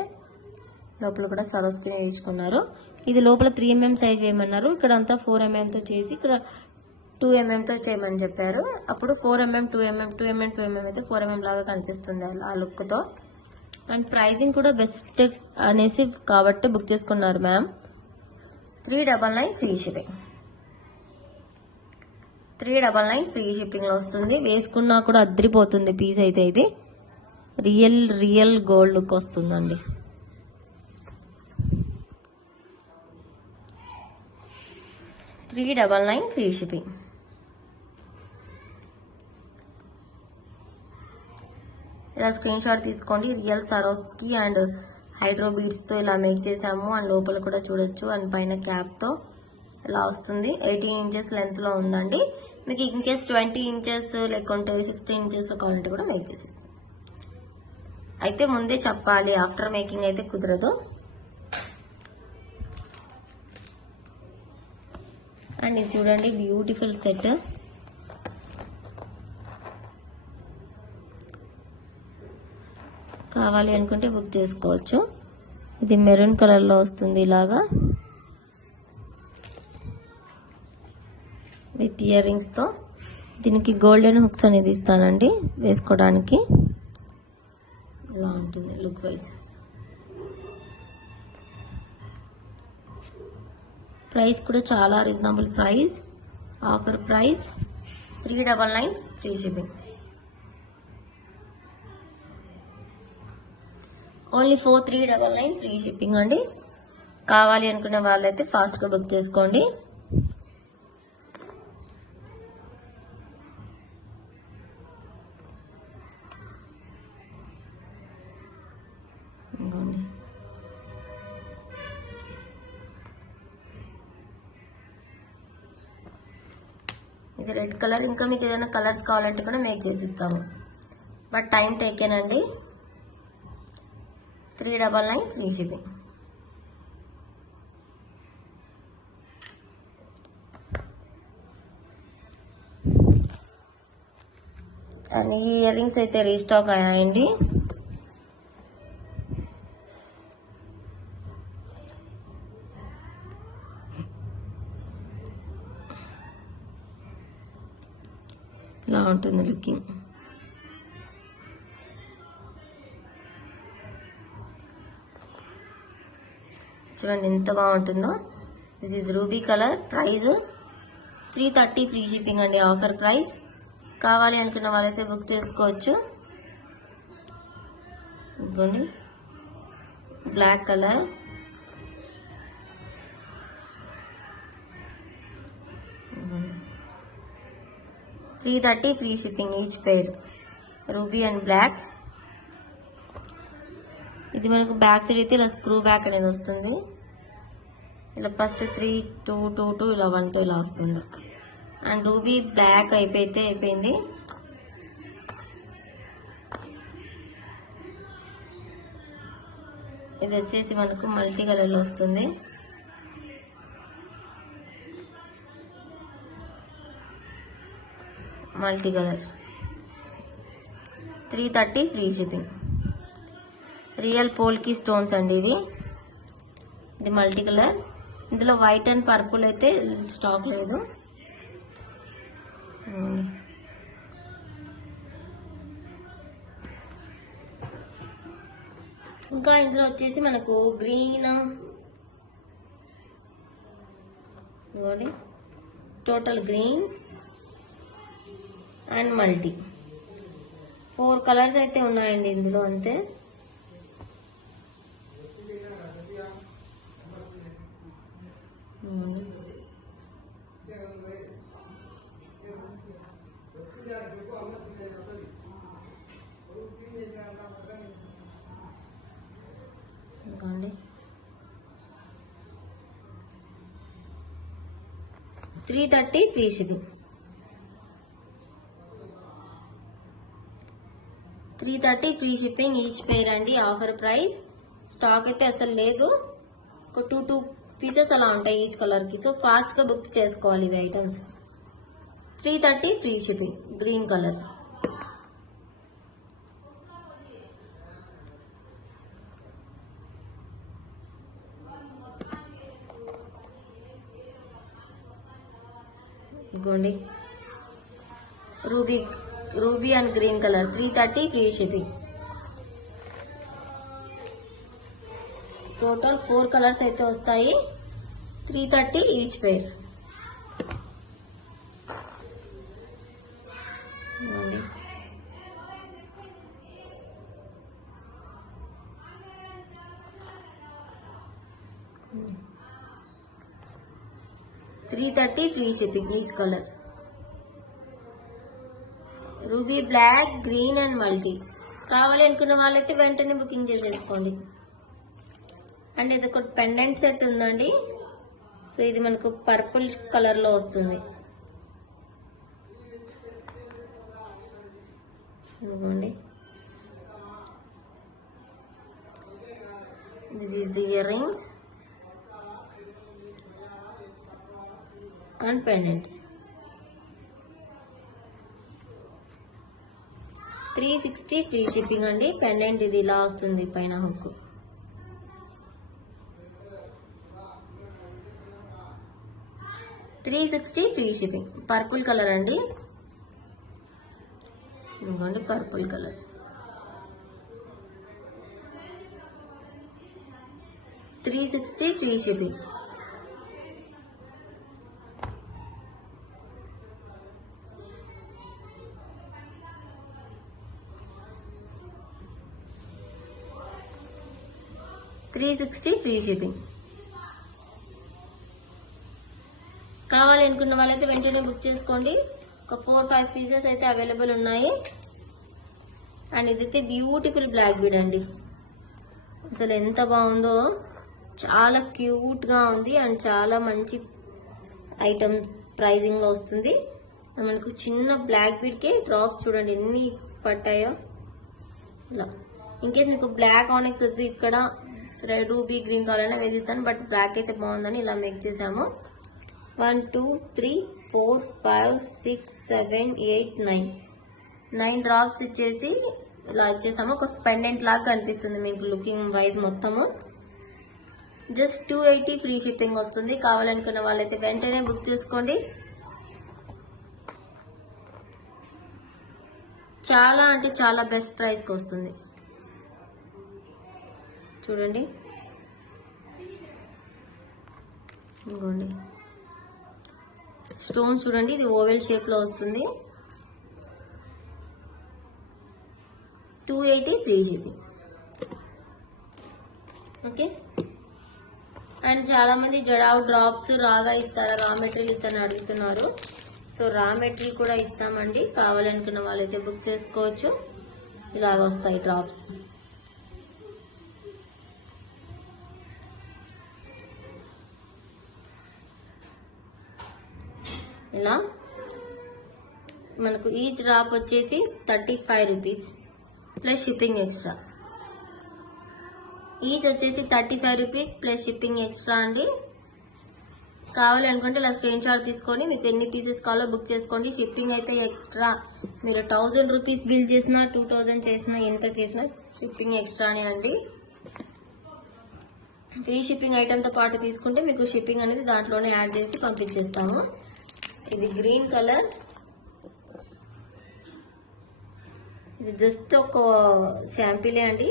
లోపల కూడా సరోస్కుని వేయించుకున్నారు. ఇది లోపల 3 mm సైజ్ వేయమన్నారు, ఇక్కడ అంతా 4 mmతో చేసి ఇక్కడ 2 mmతో చేయమని చెప్పారు. అప్పుడు 4 mm 2 mm 2 mm 2 mm అయితే 4 mm లాగా కనిపిస్తుంది ఆ లుక్తో. అండ్ ప్రైజింగ్ కూడా బెస్ట్ అనేసి కాబట్టి బుక్ చేసుకున్నారు మ్యామ్. 399 ఫ్రీ షిప్పింగ్, 399 ఫ్రీ షిప్పింగ్లో వస్తుంది. వేసుకున్నా కూడా అద్రిపోతుంది పీస్ అయితే. ఇది రియల్ గోల్డ్ లుక్ వస్తుందండి. $399 ఫ్రీ షిప్పింగ్. ఇలా స్క్రీన్ షాట్ తీసుకోండి. రియల్ సరోస్కి అండ్ హైడ్రో బీడ్స్తో ఇలా మేక్ చేసాము. అండ్ లోపల కూడా చూడొచ్చు. అండ్ పైన క్యాప్తో ఇలా వస్తుంది. 18 inches లెంత్లో ఉందండి. మీకు ఇన్ కేస్ 20 inches లేకుంటే 16 inchesలో కావాలంటే కూడా మేక్ చేసిస్తాం. అయితే ముందే చెప్పాలి, ఆఫ్టర్ మేకింగ్ అయితే కుదరదు. అండ్ ఇది చూడండి బ్యూటిఫుల్ సెట్. కావాలి అనుకుంటే బుక్ చేసుకోవచ్చు. ఇది మెరూన్ కలర్లో వస్తుంది ఇలాగా, విత్ ఇయర్ రింగ్స్తో. దీనికి గోల్డెన్ హుక్స్ అనేది ఇస్తానండి వేసుకోవడానికి. ఇలా ఉంటుంది లుక్ వైజ్. ప్రైస్ కూడా చాలా reasonable price, offer price. 399 free shipping. Only 399 free shipping అండి. కావాలి అనుకునే వాళ్ళైతే ఫాస్ట్గా బుక్ చేసుకోండి. ఇది రెడ్ కలర్. ఇంకా మీకు ఏదైనా కలర్స్ కావాలంటే కూడా మేక్ చేసిస్తాము, బట్ టైం టేకెన్ అండి. 399 ఫ్రీ షిప్పింగ్. అండ్ ఈ ఇయర్ రింగ్స్ అయితే రీస్టాక్ అయ్యాయండి. ఇలా ఉంటుంది లుకింగ్. చూడండి ఎంత బాగుంటుందో. This is ruby colour. Price 330 free shipping అండి, ఆఫర్ ప్రైస్. కావాలి అనుకున్న వాళ్ళైతే బుక్ చేసుకోవచ్చు. ఇదిగోండి black colour. $330 free shipping each pair. Ruby and black. ఇది మనకు బ్యాక్ సైడ్ అయితే ఇలా స్క్రూ బ్యాక్ అనేది వస్తుంది. ఇలా ఫస్ట్ 3 2 2 2 ఇలా 1తో ఇలా వస్తుంది. అండ్ రూబీ బ్లాక్ అయిపోయింది. ఇది వచ్చేసి మనకు మల్టీ కలర్లో వస్తుంది. Multi colour. 330 free shipping. Real polki stones అండి ఇవి. ఇది మల్టీ కలర్. ఇందులో వైట్ అండ్ పర్పుల్ అయితే స్టాక్ లేదు. ఇంకా ఇందులో వచ్చేసి మనకు గ్రీన్, total green and multi 4 colours అయితే ఉన్నాయండి ఇందులో అంతే. ఇంకోండి 330 free shipping. 330 free shipping each pair అండి. Offer price. స్టాక్ అయితే అసలు లేదు. ఒక 2 పీసెస్ అలా ఉంటాయి ఈచ్ కలర్కి. సో ఫాస్ట్గా బుక్ చేసుకోవాలి ఇవి items. 330 free shipping. Green colour. ఇదిగోండి ruby and green colour. 330 free shipping. Total 4 colours అయితే వస్తాయి. 330 each pair. $330 free shipping each colour. Ruby black, green and multi. కావాలి అనుకున్న వాళ్ళైతే వెంటనే బుకింగ్ చేసేసుకోండి. అండ్ ఇది ఒక పెండెంట్ సెట్ ఉందండి. సో ఇది మనకు పర్పుల్ కలర్లో వస్తుంది. ఇదిగోండి this is the ear rings and pendant. 360 free shipping అండి. పెండెంట్ ఇది ఇలా వస్తుంది పైన hook. $360 free shipping. Purple colour అండి. ఇదిగోండి purple colour. $360 free shipping. $360 free shipping. కావాలి అనుకున్న వాళ్ళైతే వెంటనే బుక్ చేసుకోండి. ఒక 4-5 పీసెస్ అయితే అవైలబుల్ ఉన్నాయి. అండ్ ఇదైతే బ్యూటిఫుల్ బ్లాక్ బీడ్ అండి. అసలు ఎంత బాగుందో. చాలా క్యూట్గా ఉంది అండ్ చాలా మంచి ఐటమ్ ప్రైజింగ్లో వస్తుంది. మనకు చిన్న బ్లాక్ బీడ్కి డ్రాప్స్ చూడండి ఎన్ని పట్టాయో. ఇలా ఇన్కేస్ మీకు బ్లాక్ ఆనెక్స్ వద్దు, ఇక్కడ రెడ్ రూబీ గ్రీన్ కలర్ అయినా వేసిస్తాను. బట్ బ్లాక్ అయితే బాగుందని ఇలా మేక్ చేసాము. 1 2 3 4 5 6 7 8 9 డ్రాప్స్ ఇచ్చేసి ఇలా ఇచ్చేసాము. ఒక పెండెంట్ లాగా కనిపిస్తుంది మీకు లుకింగ్ వైజ్ మొత్తము. జస్ట్ 280 ఫ్రీ షిప్పింగ్ వస్తుంది. కావాలనుకున్న వాళ్ళైతే వెంటనే బుక్ చేసుకోండి. చాలా అంటే చాలా బెస్ట్ ప్రైస్కి వస్తుంది. చూడండి ఇంకోండి స్టోన్స్ చూడండి. ఇది ఓవెల్ షేప్లో వస్తుంది. 280 ఫ్రీ షిప్పింగ్. ఓకే. అండ్ చాలా మంది జడావ్ డ్రాప్స్ రాగా ఇస్తారా, రా మెటీరియల్ ఇస్తారని అడుగుతున్నారు. సో రా మెటీరియల్ కూడా ఇస్తామండి. కావాలనుకున్న వాళ్ళైతే బుక్ చేసుకోవచ్చు. ఇలాగ వస్తాయి డ్రాప్స్. ఇలా మనకు ఈచ్ డ్రాప్ వచ్చేసి 35 rupees plus shipping extra. Each వచ్చేసి 35 రూపీస్ ప్లస్ షిప్పింగ్ ఎక్స్ట్రా అండి. కావాలి అనుకుంటే ఇలా స్క్రీన్ షాట్ తీసుకొని మీకు ఎన్ని పీసెస్ కావాలో బుక్ చేసుకోండి. షిప్పింగ్ అయితే ఎక్స్ట్రా. మీరు 1000 రూపీస్ బిల్ చేసినా 2000 చేసినా ఎంత చేసినా షిప్పింగ్ ఎక్స్ట్రానే అండి. ఫ్రీ షిప్పింగ్ ఐటెంతో పాటు తీసుకుంటే మీకు షిప్పింగ్ అనేది దాంట్లోనే యాడ్ చేసి పంపించేస్తాము. ఇది గ్రీన్ కలర్. ఇది జస్ట్ ఒక శాంపిలే అండి.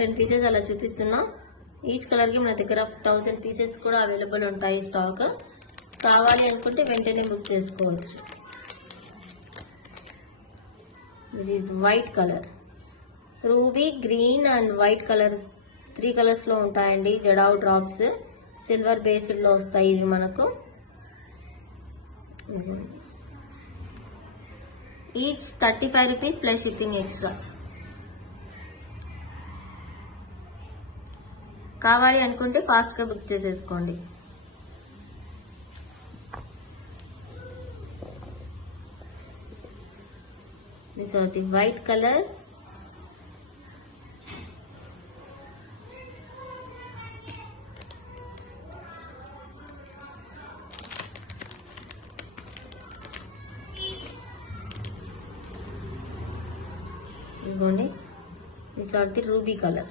10 పీసెస్ అలా చూపిస్తున్నా. ఈచ్ కలర్కి మన దగ్గర 1000 పీసెస్ కూడా అవైలబుల్ ఉంటాయి స్టాక్. కావాలి అనుకుంటే వెంటనే బుక్ చేసుకోవచ్చు. This is white colour, ruby, green and white colours 3 colours లో ఉంటాయండి. జడావ్ డ్రాప్స్ సిల్వర్ బేస్డ్ లో వస్తాయి ఇవి మనకు. Each 35 rupees plus shipping extra. కావాలి అనుకుంటే ఫాస్ట్గా బుక్ చేసేసుకోండి. This are the white colour. ఇదిగోండి, this are the ruby colour.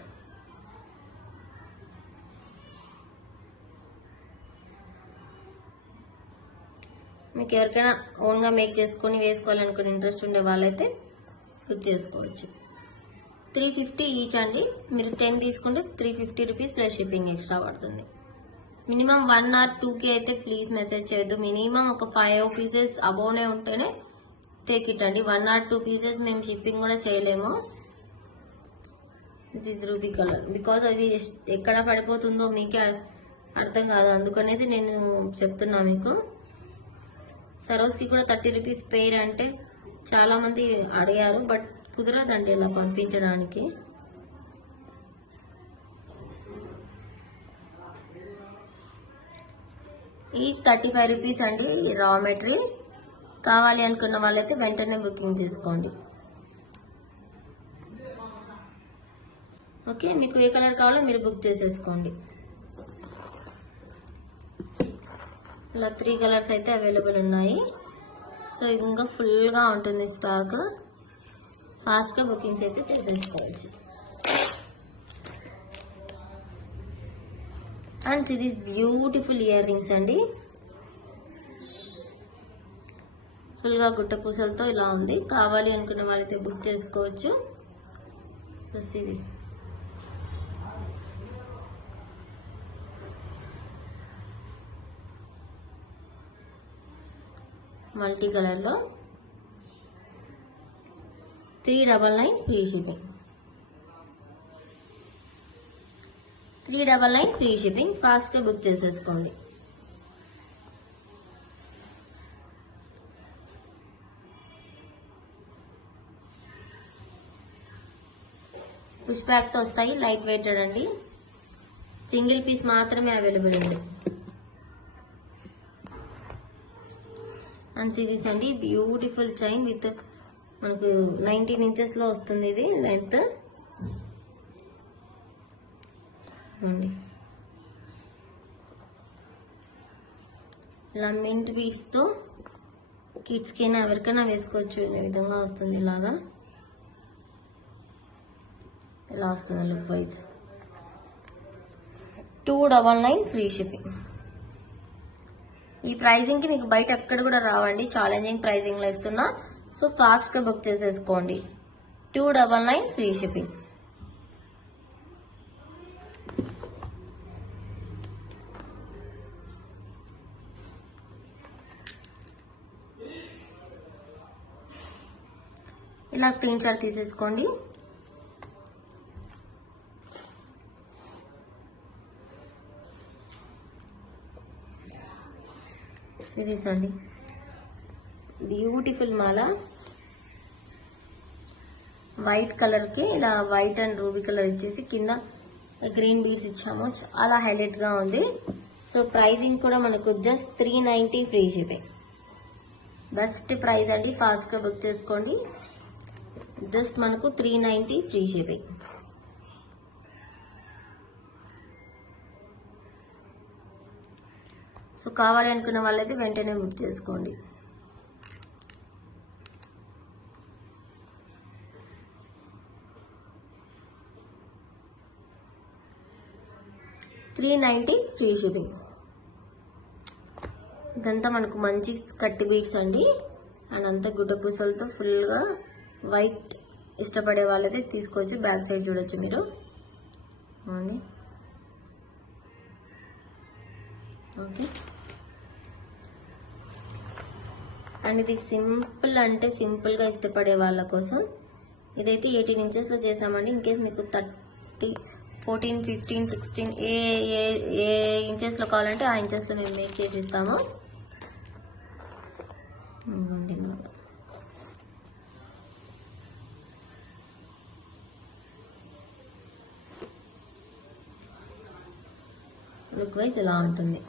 మీకు ఎవరికైనా ఓన్గా మేక్ చేసుకొని వేసుకోవాలనుకుని ఇంట్రెస్ట్ ఉండే వాళ్ళైతే బుక్ చేసుకోవచ్చు. 350 ఈచ్ అండి. మీరు 10 తీసుకుంటే 350 రూపీస్ ప్లస్ షిప్పింగ్ ఎక్స్ట్రా పడుతుంది. మినిమం 1 or 2K అయితే ప్లీజ్ మెసేజ్ చేయొద్దు. మినిమం ఒక 5 పీసెస్ అబోవ్నే ఉంటేనే టేక్ ఇట్ అండి. 1 or 2 పీసెస్ మేము షిప్పింగ్ కూడా చేయలేము. This is ruby colour. Because అది ఎక్కడ పడిపోతుందో మీకే అర్థం కాదు, అందుకనేసి నేను చెప్తున్నా మీకు. సరోస్కి కూడా 30 రూపీస్ పెయిర్ అంటే చాలా మంది అడిగారు, బట్ కుదరదండి ఇలా పంపించడానికి. ఈచ్ 35 రూపీస్ అండి రా మెటీరియల్. కావాలి అనుకున్న వాళ్ళైతే వెంటనే బుకింగ్ చేసుకోండి. ఓకే, మీకు ఏ కలర్ కావాలో మీరు బుక్ చేసేసుకోండి. ఇలా 3 కలర్స్ అయితే అవైలబుల్ ఉన్నాయి. సో ఇంకా ఫుల్గా ఉంటుంది స్టాక్. ఫాస్ట్గా బుకింగ్స్ అయితే చేసేసుకోవచ్చు. అండ్ ఇది బ్యూటిఫుల్ ఇయర్ రింగ్స్ అండి. ఫుల్గా గుట్ట పూసలతో ఇలా ఉంది. కావాలి అనుకున్న వాళ్ళైతే బుక్ చేసుకోవచ్చు. సిరీస్ మల్టీ కలర్లో 399 ఫ్రీ షిప్పింగ్. 399 free shipping. ఫాస్ట్గా బుక్ చేసేసుకోండి. పుష్ బ్యాక్తో వస్తాయి, లైట్ వెయిటెడ్ అండి. సింగిల్ పీస్ మాత్రమే అవైలబుల్ ఉంది. అండ్ సిరీస్ అండి, బ్యూటిఫుల్ చైన్ విత్ మనకు 19 ఇంచెస్లో వస్తుంది ఇది లెంత్. ఇలా మింట్ బీడ్స్తో కిడ్స్కైనా ఎవరికైనా వేసుకోవచ్చు. ఈ విధంగా వస్తుంది, ఇలాగా ఇలా వస్తుంది లుక్ వైజ్. 299 free shipping. ఈ ప్రైజింగ్కి మీకు బయట ఎక్కడ కూడా రావండి, ఛాలెంజింగ్ ప్రైజింగ్లో ఇస్తున్నా. సో ఫాస్ట్గా బుక్ చేసేసుకోండి. 299 ఫ్రీ షిప్పింగ్. ఇలా స్క్రీన్ షాట్ తీసేసుకోండి. సిరీస్ అండి, బ్యూటిఫుల్ మాల. వైట్ కలర్కి ఇలా వైట్ అండ్ రూబీ కలర్ ఇచ్చేసి కింద గ్రీన్ బీడ్స్ ఇచ్చాము. చాలా హైలైట్గా ఉంది. సో ప్రైజింగ్ కూడా మనకు just 390 free shipping. Best price అండి, ఫాస్ట్గా బుక్ చేసుకోండి. జస్ట్ మనకు 390 ఫ్రీ షిప్పింగ్. సో కావాలి అనుకున్న వాళ్ళైతే వెంటనే బుక్ చేసుకోండి. $390 ఫ్రీ షిప్పింగ్. ఇదంతా మనకు మంచి కట్టి బీడ్స్ అండి. అండ్ అంతా గుడ్డ పూసలతో ఫుల్గా వైట్ ఇష్టపడే వాళ్ళైతే తీసుకోవచ్చు. బ్యాక్ సైడ్ చూడొచ్చు మీరు. ఓకే, అండ్ ఇది సింపుల్ అంటే సింపుల్గా ఇష్టపడే వాళ్ళ కోసం ఇదైతే 18 ఇంచెస్లో చేసామండి. ఇన్ కేస్ మీకు 30, 14, 15, 16 ఏ ఇంచెస్లో కావాలంటే ఆ ఇంచెస్లో మేము మేక్ చేసి ఇస్తాము. లుక్ వైజ్ ఇలా ఉంటుంది.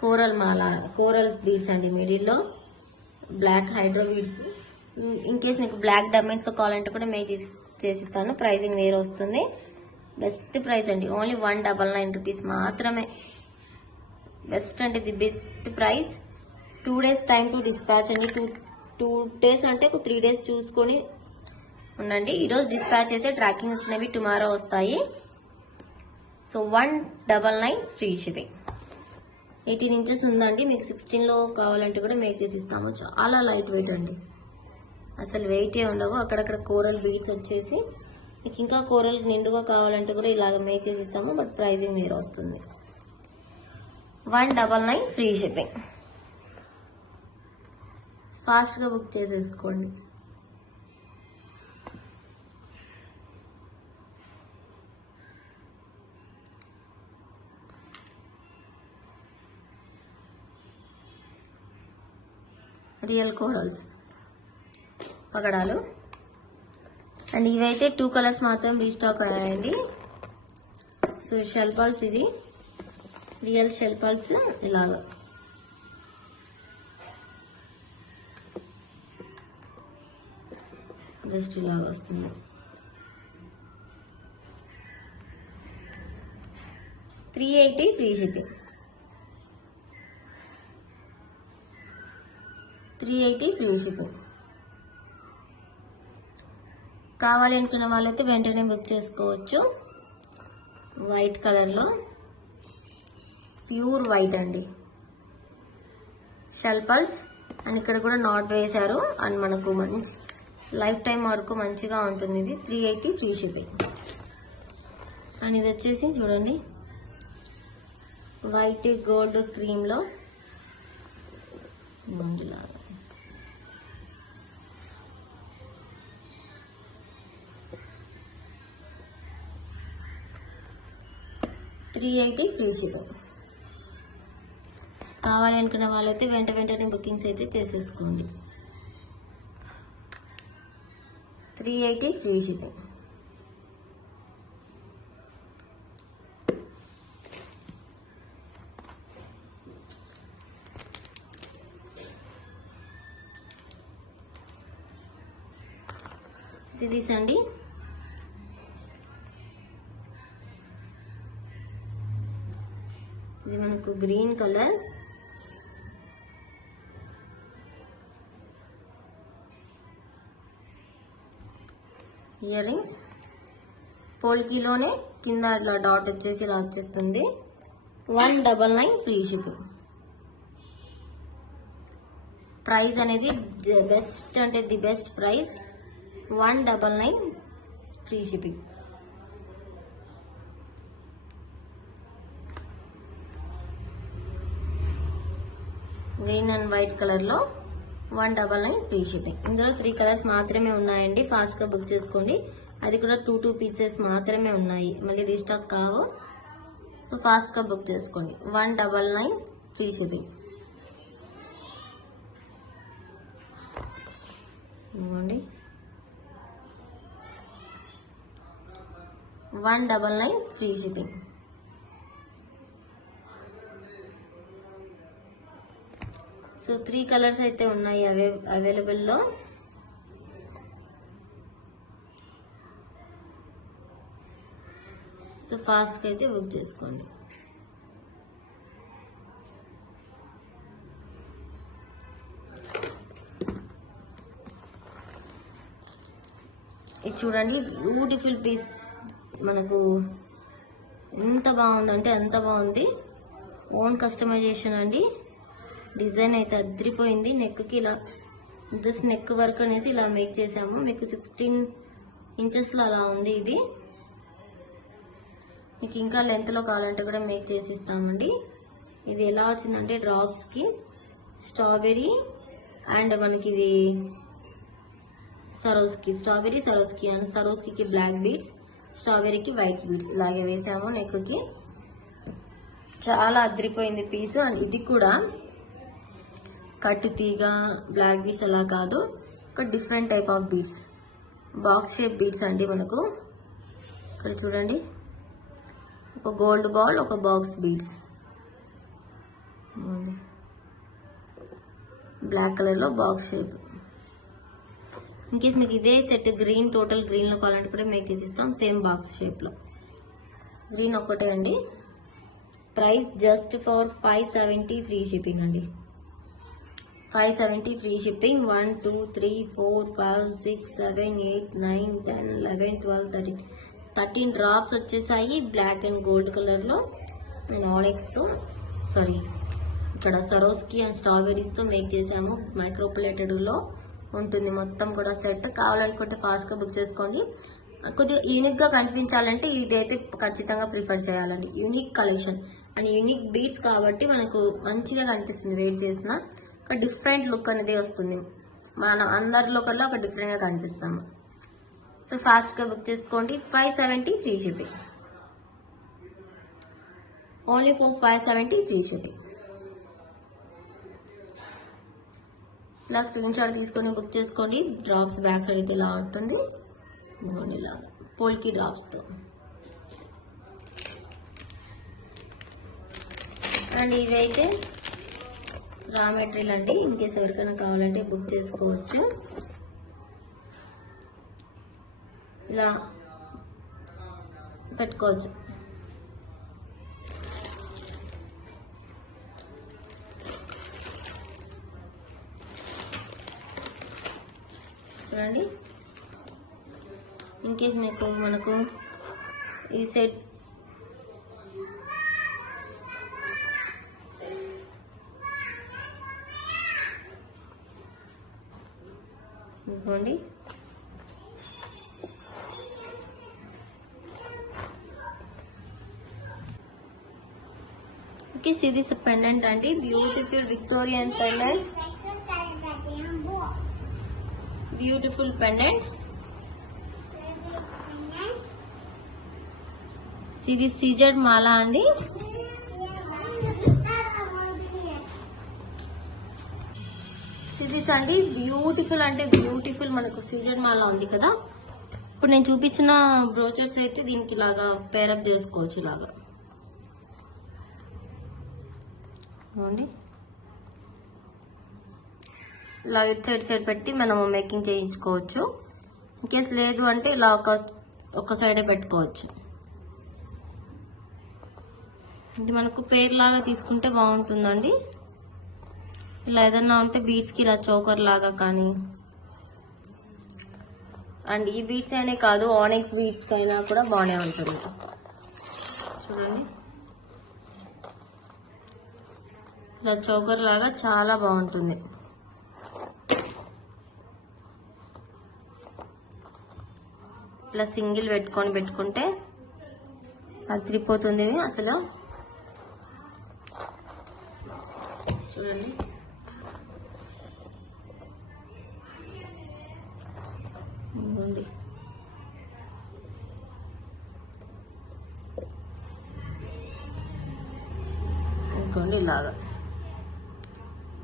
కోరల్స్ బీడ్స్ అండి. మిడిల్లో black hydro bead. In case మీకు బ్లాక్ డైమండ్స్తో కావాలంటే కూడా మేక్ చేసిస్తాను. ప్రైజింగ్ వేరే వస్తుంది. బెస్ట్ ప్రైస్ అండి. ఓన్లీ 199 రూపీస్ మాత్రమే. బెస్ట్ అంటే the best price. 2 days time to dispatch అండి. 2 days అంటే 3 days చూసుకొని ఉండండి. ఈరోజు డిస్పాచ్ చేసే ట్రాకింగ్ వచ్చినవి టుమారో వస్తాయి. So 199 free shipping. 18 ఇంచెస్ ఉందండి. మీకు 16లో కావాలంటే కూడా మేక్ చేసి ఇస్తాము. చాలా లైట్ వెయిట్ అండి, అసలు వెయిటే ఉండవు. అక్కడక్కడ కోరల్ బీడ్స్ వచ్చేసి మీకు ఇంకా కోరల్ నిండుగా కావాలంటే కూడా ఇలాగ మేక్ చేసి ఇస్తాము. బట్ ప్రైజింగ్ వేరే వస్తుంది. 199 ఫ్రీ షిప్పింగ్. ఫాస్ట్గా బుక్ చేసేసుకోండి. రియల్ కోరల్స్ పగడాలు. అండ్ ఇవైతే 2 కలర్స్ మాత్రం రీస్టాక్ అయ్యాయండి. సో షెల్ పల్స్, ఇది రియల్ షెల్ పల్స్. ఇలాగ జస్ట్ ఇలాగ వస్తుంది. 380 ఫ్రీ షిప్పింగ్. 380 free shipping. కావాలి అనుకున్న వాళ్ళైతే వెంటనే బుక్ చేసుకోవచ్చు. వైట్ కలర్లో ప్యూర్ వైట్ అండి. షెల్ పల్స్ అండ్ ఇక్కడ కూడా నాట్ వేశారు. అండ్ మనకు మంచి లైఫ్ టైం వరకు మంచిగా ఉంటుంది. ఇది 380 ఫ్రీ షిప్పింగ్. అండ్ ఇది వచ్చేసి చూడండి వైట్ గోల్డ్ క్రీమ్లో మందులాగా. $380 ఫ్రీ షిప్పింగ్. కావాలి అనుకున్న వాళ్ళైతే వెంటనే బుకింగ్స్ అయితే చేసేసుకోండి. 380 ఫ్రీ షిప్పింగ్. సిరీస్ అండి. ఇది మనకు గ్రీన్ కలర్. ఇయర్ రింగ్స్ పోల్కీలోనే కింద ఇట్లా డాట్ వచ్చేసి ఇలా వచ్చేస్తుంది. 199 ఫ్రీ షిప్పింగ్. ప్రైస్ అనేది బెస్ట్ అంటే the best price. 199 free shipping. Green and white కలర్లో 199 ఫ్రీ షిప్పింగ్. ఇందులో 3 కలర్స్ మాత్రమే ఉన్నాయండి. ఫాస్ట్గా బుక్ చేసుకోండి. అది కూడా 2 పీసెస్ మాత్రమే ఉన్నాయి, మళ్ళీ రీస్టాక్ కావు. సో ఫాస్ట్గా బుక్ చేసుకోండి. 199 ఫ్రీ షిప్పింగ్. ఇవ్వండి 199 ఫ్రీ షిప్పింగ్. సో 3 కలర్స్ అయితే ఉన్నాయి అవైలబుల్లో. సో ఫాస్ట్గా అయితే బుక్ చేసుకోండి. ఇది చూడండి బ్యూటిఫుల్ పీస్. మనకు ఎంత బాగుందంటే అంత బాగుంది. ఓన్ కస్టమైజేషన్ అండి. డిజైన్ అయితే అదిరిపోయింది. నెక్కి ఇలా జస్ట్ నెక్ వర్క్ అనేసి ఇలా మేక్ చేసాము. మీకు 16 ఇంచెస్లో అలా ఉంది. ఇది మీకు ఇంకా లెంత్లో కావాలంటే కూడా మేక్ చేసి ఇస్తామండి. ఇది ఎలా వచ్చిందంటే డ్రాప్స్కి స్ట్రాబెరీ అండ్ మనకి ఇది Swarovski, strawberry Swarovski and Swarovski black beads, స్ట్రాబెరీకి వైట్ బీడ్స్ ఇలాగే వేసాము నెక్కి. చాలా అదిరిపోయింది పీస్. అండ్ ఇది కూడా కట్టు తీగ బ్లాక్ బీడ్స్ అలా కాదు, ఒక different type of beads, box shape beads అండి. మనకు ఇక్కడ చూడండి, ఒక గోల్డ్ బాల్, ఒక బాక్స్ బీడ్స్, బ్లాక్ కలర్లో బాక్స్ షేప్. ఇన్ కేస్ మీకు ఇదే సెట్ గ్రీన్, టోటల్ గ్రీన్లో కావాలంటే కూడా మేక్ చేసిస్తాం, సేమ్ బాక్స్ షేప్లో. గ్రీన్ ఒక్కటే అండి. Price just for 570 free shipping అండి. 570 ఫ్రీ షిప్పింగ్. 1 2 3 4 5 6 7 8 9 10 11 12 13 డ్రాప్స్ వచ్చేసాయి బ్లాక్ అండ్ గోల్డ్ కలర్లో. నేను ఆనెక్స్తో ఇక్కడ సరోస్కి అండ్ స్ట్రాబెరీస్తో మేక్ చేసాము. మైక్రోప్లేటెడ్లో ఉంటుంది మొత్తం కూడా సెట్. కావాలనుకుంటే ఫాస్ట్గా బుక్ చేసుకోండి. కొద్దిగా యూనిక్గా కనిపించాలంటే ఇదైతే ఖచ్చితంగా ప్రిఫర్ చేయాలండి. Unique collection and unique beads కాబట్టి మనకు మంచిగా కనిపిస్తుంది. వెయిట్ చేసిన ఒక డిఫరెంట్ లుక్ అనేది వస్తుంది. మన అందరిలో కల్లా ఒక డిఫరెంట్గా కనిపిస్తాము. సో ఫాస్ట్గా బుక్ చేసుకోండి. 570 free shipping. Only for 570 free shipping. ఇలా స్క్రీన్ షాట్ తీసుకొని బుక్ చేసుకోండి. డ్రాప్స్ బ్యాక్ సైడ్ అయితే ఇలా ఉంటుంది, ఇలాగా పోల్కి డ్రాప్స్తో. అండ్ ఇవైతే రా మెటీరియల్ అండి. ఇన్కేస్ ఎవరికైనా కావాలంటే బుక్ చేసుకోవచ్చు. ఇలా పెట్టుకోవచ్చు. చూడండి, ఇన్కేస్ మనకు ఈ సెట్ ఇదిగోండి, ఓకే. See this pendant అండి, beautiful Victorian pendant, beautiful pendant. ఇది సీజెడ్ మాల అండి. సిరీస్ అండి, బ్యూటిఫుల్ అంటే బ్యూటిఫుల్. మనకు సీజెడ్ మాల ఉంది కదా, ఇప్పుడు నేను చూపించిన బ్రోచర్స్ అయితే దీనికి ఇలాగా పేరప్ చేసుకోవచ్చు. ఇలాగా ఇలా ఇటు సైడ్ పెట్టి మనము మేకింగ్ చేయించుకోవచ్చు. ఇన్కేస్ లేదు అంటే ఇలా ఒక సైడే పెట్టుకోవచ్చు. ఇది మనకు పేర్ లాగా తీసుకుంటే బాగుంటుందండి. ఇలా ఏదన్నా ఉంటే బీడ్స్కి ఇలా చోకర్ లాగా కానీ, అండ్ ఈ బీడ్స్ అనే కాదు ఆనెక్స్ బీడ్స్కి అయినా కూడా బాగానే ఉంటుంది. చూడండి, ఇలా చోకర్ లాగా చాలా బాగుంటుంది. ఇలా సింగిల్ పెట్టుకుంటే అదిరిపోతుంది అసలు. చూడండి, ఇంకోండి ఇలాగా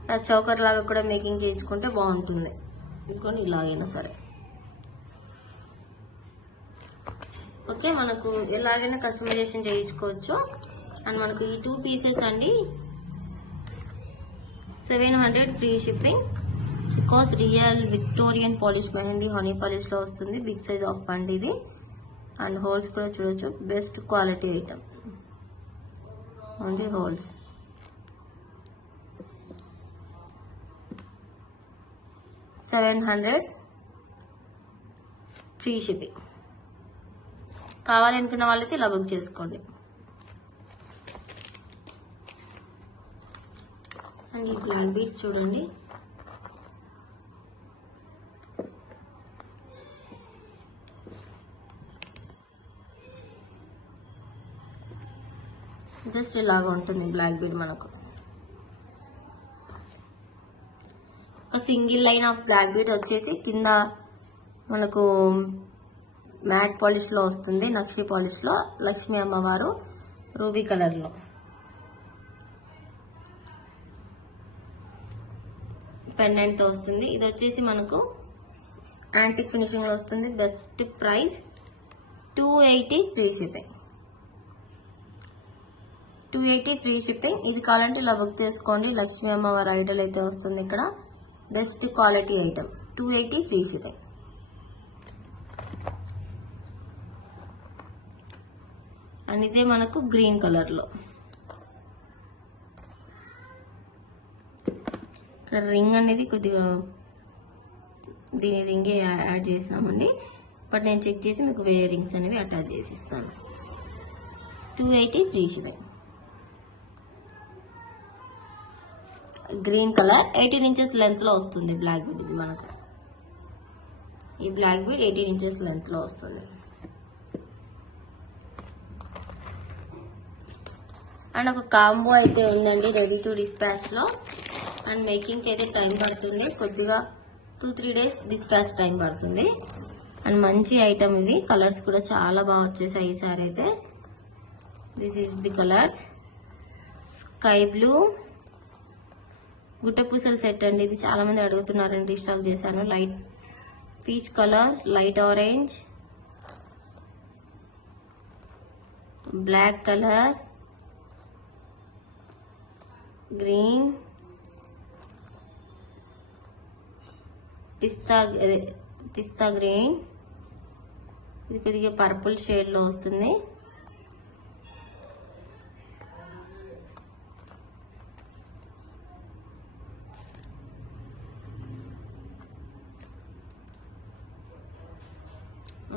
ఇలా చౌకర్ లాగా కూడా మేకింగ్ చేయించుకుంటే బాగుంటుంది. ఇంకోండి ఇలాగైనా సరే ఓకే. మనకు ఎలాగైనా కస్టమైజేషన్ చేయించుకోవచ్చు. అండ్ మనకు ఈ 2 పీసెస్ అండి 700 free shipping. Because real Victorian polish mehndi honey పాలిష్లో వస్తుంది. బిగ్ సైజ్ ఆఫ్ పండ్ ఇది. అండ్ హోల్స్ కూడా చూడొచ్చు, best quality item. Only holes. $700 free shipping. కావాలనుకున్న వాళ్ళైతే ఇలా బుక్ చేసుకోండి. అండ్ ఈ బ్లాక్ బీడ్స్ చూడండి, జస్ట్ ఇలాగా ఉంటుంది బ్లాక్ బీడ్ మనకు. ఒక single line of black bead వచ్చేసి కింద మనకు మ్యాట్ పాలిష్లో వస్తుంది, నక్షి పాలిష్లో లక్ష్మీ అమ్మవారు రూబీ కలర్లో. పెండెంట్తో వస్తుంది. ఇది వచ్చేసి మనకు యాంటిక్ ఫినిషింగ్లో వస్తుంది. Best price 280 free shipping. 280 free shipping. ఇది కావాలంటే ఇలా బుక్ చేసుకోండి. లక్ష్మీ అమ్మవారి ఐడల్ అయితే వస్తుంది ఇక్కడ. Best quality item. 280 free shipping. And ఇదే మనకు గ్రీన్ కలర్లో. ఇక్కడ రింగ్ అనేది కొద్దిగా దీని రింగే యాడ్ చేసినామండి. బట్ నేను చెక్ చేసి మీకు వేరే రింగ్స్ అనేవి అటాచ్ చేసి ఇస్తాను. 280 free shipping. Green colour 18 inches లెంత్లో వస్తుంది బ్లాక్ బీడ్. ఇది మనకు ఈ బ్లాక్ బీడ్ 18 ఇంచెస్ లెంత్లో వస్తుంది. అండ్ ఒక కాంబో అయితే ఉందండి రెడీ టు డిస్పాచ్లో. అండ్ మేకింగ్కి అయితే టైం పడుతుంది, కొద్దిగా 2-3 డేస్ డిస్పాచ్ టైం పడుతుంది. అండ్ మంచి ఐటమ్ ఇవి. కలర్స్ కూడా చాలా బాగా వచ్చేసాయి ఈసారి అయితే. This is the colours. Sky blue గుట్టపూసల సెట్ అండి. ఇది చాలా మంది అడుగుతున్నారండి, రీస్టాక్ చేశాను. Light peach colour, light orange, black colour, green, పిస్తా గ్రీన్. ఇది కొద్దిగా పర్పుల్ షేడ్లో వస్తుంది.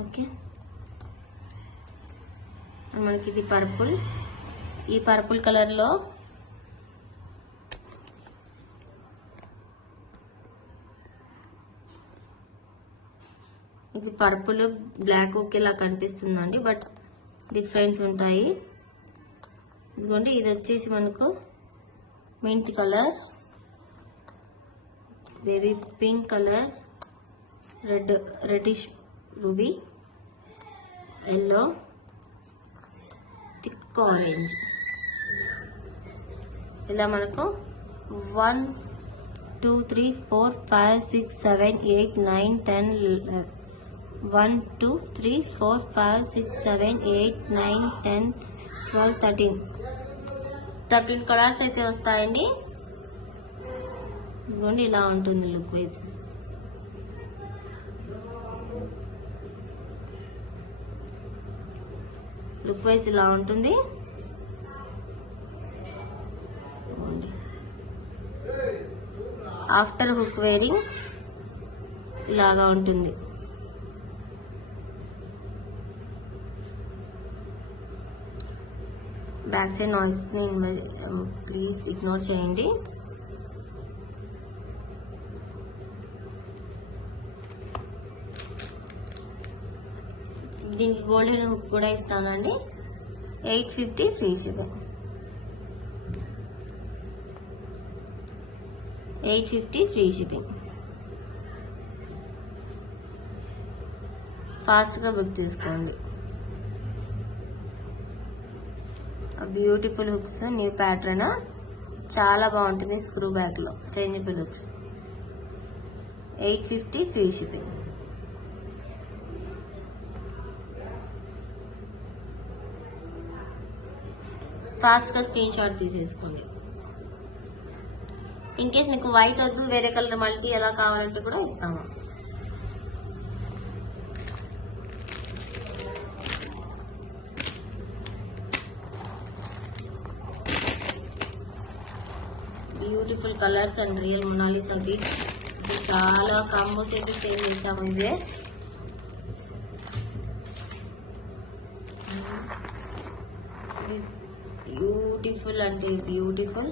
ఓకే, మనకి ఇది పర్పుల్. ఈ పర్పుల్ కలర్లో ఇది పర్పుల్ బ్లాక్ ఒకేలా కనిపిస్తుందండి, బట్ డిఫరెన్స్ ఉంటాయి. ఇదిగోండి, ఇది వచ్చేసి మనకు mint colour, baby pink colour, reddish ruby, yellow, thick orange. ఇలా మనకు 1 2 3 4 5 6 7 8 9 10 1 2 3 4 5 6 7 8 9 10 12 13 కలర్స్ అయితే వస్తాయండి. ఇదిగోండి, ఇలా ఉంటుంది లుక్ వైజ్. లుక్ వైజ్ ఇలా ఉంటుంది. ఆఫ్టర్ హుక్ వేరింగ్ ఇలాగా ఉంటుంది. బ్యాక్ సైడ్ నాయిస్ని ప్లీజ్ ఇగ్నోర్ చేయండి. దీనికి గోల్డెన్ హుక్ కూడా ఇస్తానండి. 850 ఫ్రీ షిప్పింగ్. 850 free shipping. ఫాస్ట్గా బుక్ చేసుకోండి. బ్యూటిఫుల్ హుక్స్, న్యూ ప్యాటర్న్, చాలా బాగుంటుంది. స్క్రూ బ్యాక్లో చేంజబుల్ హుక్స్. 850 free shipping. ఫాస్ట్గా స్క్రీన్ షాట్ తీసేసుకోండి. ఇన్ కేస్ మీకు వైట్ వద్దు, వేరే కలర్ మల్టీ ఎలా కావాలంటే కూడా ఇస్తాము. Beautiful colours and real Mona Lisa beads. చాలా కాంబోస్ అయితే సేల్ చేసాము. ఇవే బ్యూటిఫుల్ అంటే బ్యూటిఫుల్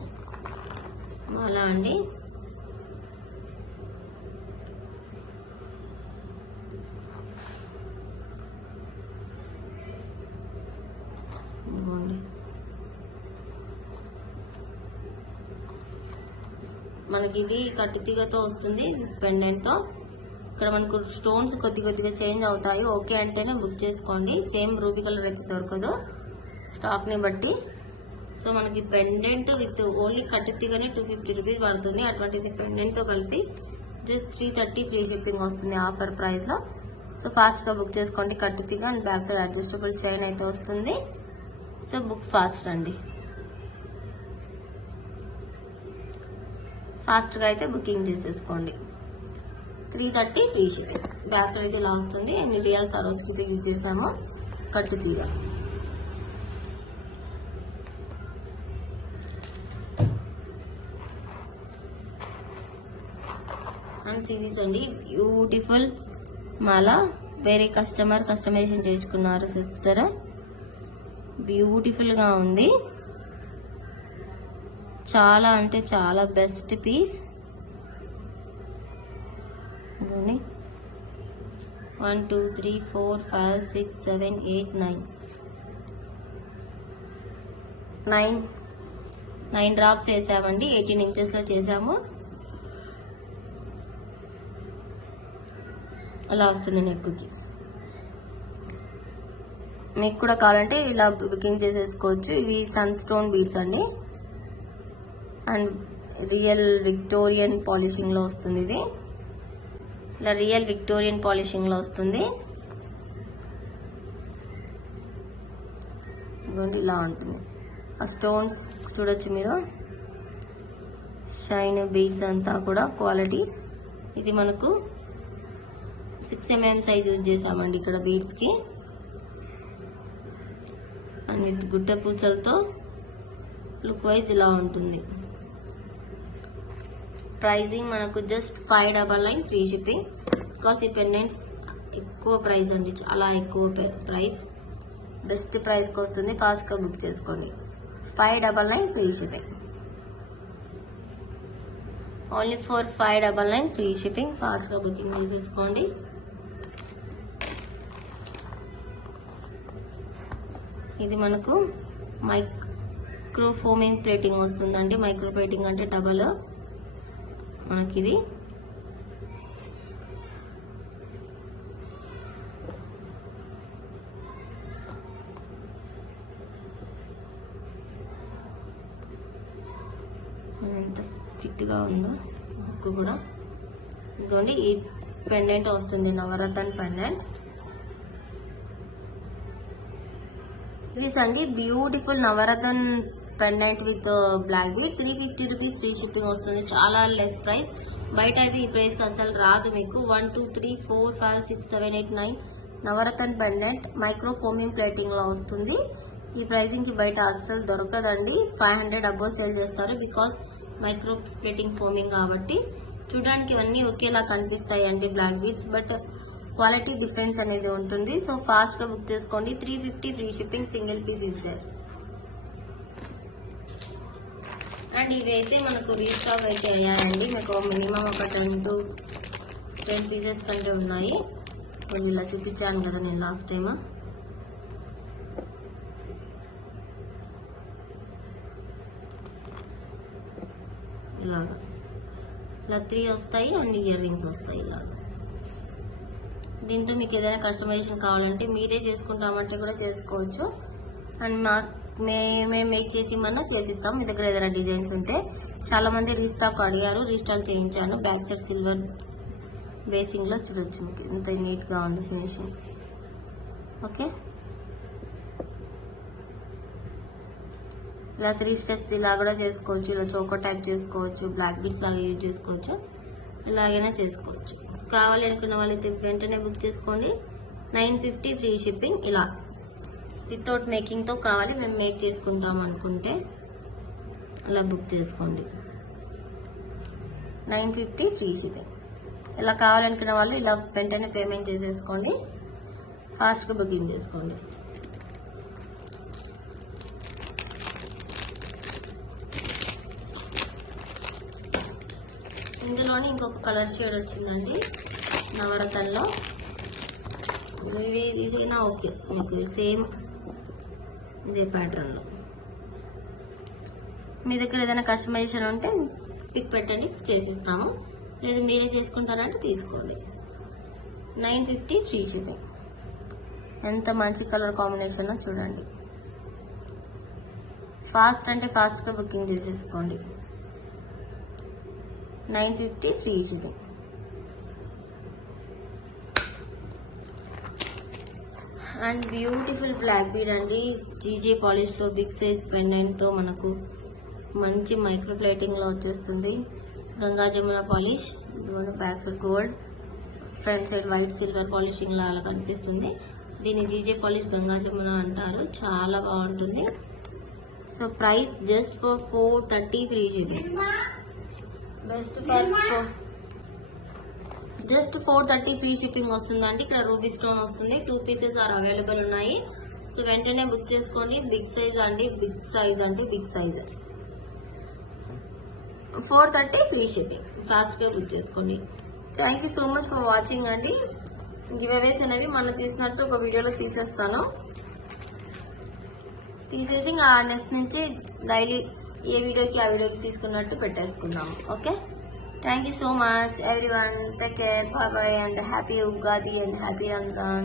అలా అండి. మనకి ఇది కట్టుతీగతో వస్తుంది విత్ పెండెంట్తో. ఇక్కడ మనకు స్టోన్స్ కొద్దిగా చేంజ్ అవుతాయి. ఓకే అంటేనే బుక్ చేసుకోండి. సేమ్ రూబీ కలర్ అయితే దొరకదు స్టాక్ని బట్టి. సో మనకి పెండెంట్ విత్ ఓన్లీ కట్టుతీగనే 250 రూపీస్ పడుతుంది. అటువంటిది పెండెంట్తో కలిపి జస్ట్ 330 ఫ్రీ షిప్పింగ్ వస్తుంది ఆఫర్ ప్రైస్లో. సో ఫాస్ట్గా బుక్ చేసుకోండి. కట్టుతీగ and back side adjustable chain అయితే వస్తుంది. సో బుక్ ఫాస్ట్ అండి. ఫాస్ట్గా అయితే బుకింగ్ చేసేసుకోండి. 330 ఫ్రీ షిప్పింగ్. బ్యాక్ సైడ్ అయితే ఇలా వస్తుంది. అండ్ రియల్ సరోస్కి యూజ్ చేసాము కట్టుతీగ. అండ్ సిరీస్ అండి, బ్యూటిఫుల్ మాల. వేరే కస్టమైజేషన్ చేసుకున్నారు సిస్టర్. బ్యూటిఫుల్గా ఉంది. చాలా అంటే చాలా బెస్ట్ పీస్. 1 2 3 4 5 6 7 8 9 డ్రాప్స్ వేసామండి. 18 ఇంచెస్లో చేసాము. అలా వస్తుంది నెక్కి. నెక్ కూడా కావాలంటే ఇలా బుకింగ్ చేసేసుకోవచ్చు. ఇవి సన్ స్టోన్ బీడ్స్ అండి. అండ్ రియల్ విక్టోరియన్ పాలిషింగ్లో వస్తుంది. ఇది ఇలా రియల్ విక్టోరియన్ పాలిషింగ్లో వస్తుంది. ఇదిగోండి ఇలా ఉంటుంది. ఆ స్టోన్స్ చూడొచ్చు మీరు. షైన్ బీడ్స్ అంతా కూడా క్వాలిటీ. ఇది మనకు 6 mm సైజ్ యూజ్ చేసామండి ఇక్కడ బీడ్స్కి. అండ్ విత్ గుట్ట పూసలతో లుక్ వైజ్ ఇలా ఉంటుంది. ప్రైజింగ్ మనకు జస్ట్ 599 ఫ్రీ షిప్పింగ్. బికాస్ ఈ పెండెంట్స్ ఎక్కువ ప్రైస్ అండి, చాలా ఎక్కువ ప్రైస్. బెస్ట్ ప్రైస్కి వస్తుంది. ఫాస్ట్గా బుక్ చేసుకోండి. 599 free shipping. Only for 599 free shipping. ఫాస్ట్గా బుకింగ్ చేసేసుకోండి. ఇది మనకు మైక్రో ఫోమింగ్ ప్లేటింగ్ వస్తుందండి. మైక్రో ప్లేటింగ్ అంటే డబల్. మనకిది ఎంత ఫిట్గా ఉందో హుక్ కూడా. ఇదిగోండి ఈ పెండెంట్ వస్తుంది, నవరత్న పెండెంట్. ఇది అండి beautiful navaratna pendant with black bead. 350 rupees free shipping వస్తుంది. చాలా లెస్ ప్రైస్. బయట అయితే ఈ ప్రైస్కి అసలు రాదు మీకు. 1 2 3 4 5 6 7 8 9 నవరత్న పెండెంట్ మైక్రో ఫోమింగ్ ప్లేటింగ్లో వస్తుంది. ఈ ప్రైసింగ్కి బయట అస్సలు దొరకదండి. 500 అబోవ్ సేల్ చేస్తారు. బికాస్ మైక్రో ప్లేటింగ్ ఫోమింగ్ కాబట్టి. చూడడానికి ఇవన్నీ ఒకేలా కనిపిస్తాయి అండి black beads, but quality difference అనేది ఉంటుంది. సో ఫాస్ట్గా బుక్ చేసుకోండి. 350 free shipping. Single piece is there. And ఇవి అయితే మనకు రీస్టాక్ అయితే అయ్యాయండి. మీకు మినిమం ఒక 10 to 10 పీసెస్ కంటే ఉన్నాయి. కొన్ని ఇలా చూపించాను కదా నేను లాస్ట్ టైం. ఇలాగా ఇలా 3 వస్తాయి అండ్ ఇయర్ రింగ్స్ వస్తాయి ఇలాగా. దీంతో మీకు ఏదైనా కస్టమైజేషన్ కావాలంటే మీరే చేసుకుంటామంటే కూడా చేసుకోవచ్చు. అండ్ మేమే మేక్ చేసి ఇమ్మన్నా చేసిస్తాం. మీ దగ్గర ఏదైనా డిజైన్స్ ఉంటే. చాలామంది రీస్టాక్ అడిగారు, రీస్టాక్ చేయించాను. బ్యాక్ సైడ్ సిల్వర్ బేసింగ్లో చూడొచ్చు మీకు ఎంత నీట్గా ఉంది ఫినిషింగ్. ఓకే, ఇలా 3 స్టెప్స్ ఇలా కూడా చేసుకోవచ్చు. ఇలా చోకో టైప్ చేసుకోవచ్చు. బ్లాక్ బీడ్స్ లాగా యూజ్ చేసుకోవచ్చు. ఇలాగైనా చేసుకోవచ్చు. కావాలి అనుకున్న వాళ్ళైతే వెంటనే బుక్ చేసుకోండి. 950 ఫ్రీ షిప్పింగ్. ఇలా వితౌట్ మేకింగ్తో కావాలి, మేము మేక్ చేసుకుంటాం అనుకుంటే అలా బుక్ చేసుకోండి. 950 ఫ్రీ షిప్పింగ్. ఇలా కావాలనుకున్న వాళ్ళు ఇలా వెంటనే పేమెంట్ చేసేసుకోండి. ఫాస్ట్గా బుకింగ్ చేసుకోండి. ఇందులోని ఇంకొక కలర్ షేడ్ వచ్చిందండి నవరత్నలో. ఇదినా ఓకే మీకు సేమ్ ఇదే ప్యాటర్న్లో. మీ దగ్గర ఏదైనా కస్టమైజేషన్ ఉంటే పిక్ పెట్టండి, చేసిస్తాము. లేదు మీరే చేసుకుంటారంటే తీసుకోండి. 950 ఫ్రీ షిప్పింగ్. ఎంత మంచి కలర్ కాంబినేషన్ చూడండి. ఫాస్ట్ అంటే ఫాస్ట్గా బుకింగ్ చేసేసుకోండి. 950 free shipping. And beautiful black bead అండి. జీజే పాలిష్లో బిగ్ సైజ్ పెండెంట్తో మనకు మంచి మైక్రో ప్లేటింగ్లో వచ్చేస్తుంది. Ganga Jamuna polish, back side gold, front side white silver polishing లాగా కనిపిస్తుంది. దీన్ని జీజే పాలిష్ గంగా జమున అంటారు. చాలా బాగుంటుంది. So price just for 430 free shipping. Just 430 free shipping వస్తుందండి. ఇక్కడ రూబీ స్టోన్ వస్తుంది. 2 పీసెస్ ఆర్ అవైలబుల్ ఉన్నాయి. సో వెంటనే బుక్ చేసుకోండి. బిగ్ సైజ్ అండి, బిగ్ సైజ్ 430 ఫ్రీ షిప్పింగ్. ఫాస్ట్గా బుక్ చేసుకోండి. Thank you so much for watching అండి. గివ్ అవేస్ అనేవి మనం తీసినట్టు ఒక వీడియోలో తీసేస్తాను. తీసేసి ఆ నెక్స్ట్ నుంచి డైలీ ఏ వీడియోకి ఆ వీడియోకి తీసుకున్నట్టు పెట్టేసుకుందాము. Okay, thank you so much everyone. Take care, bye bye, and happy Ugadi and happy Ramzan.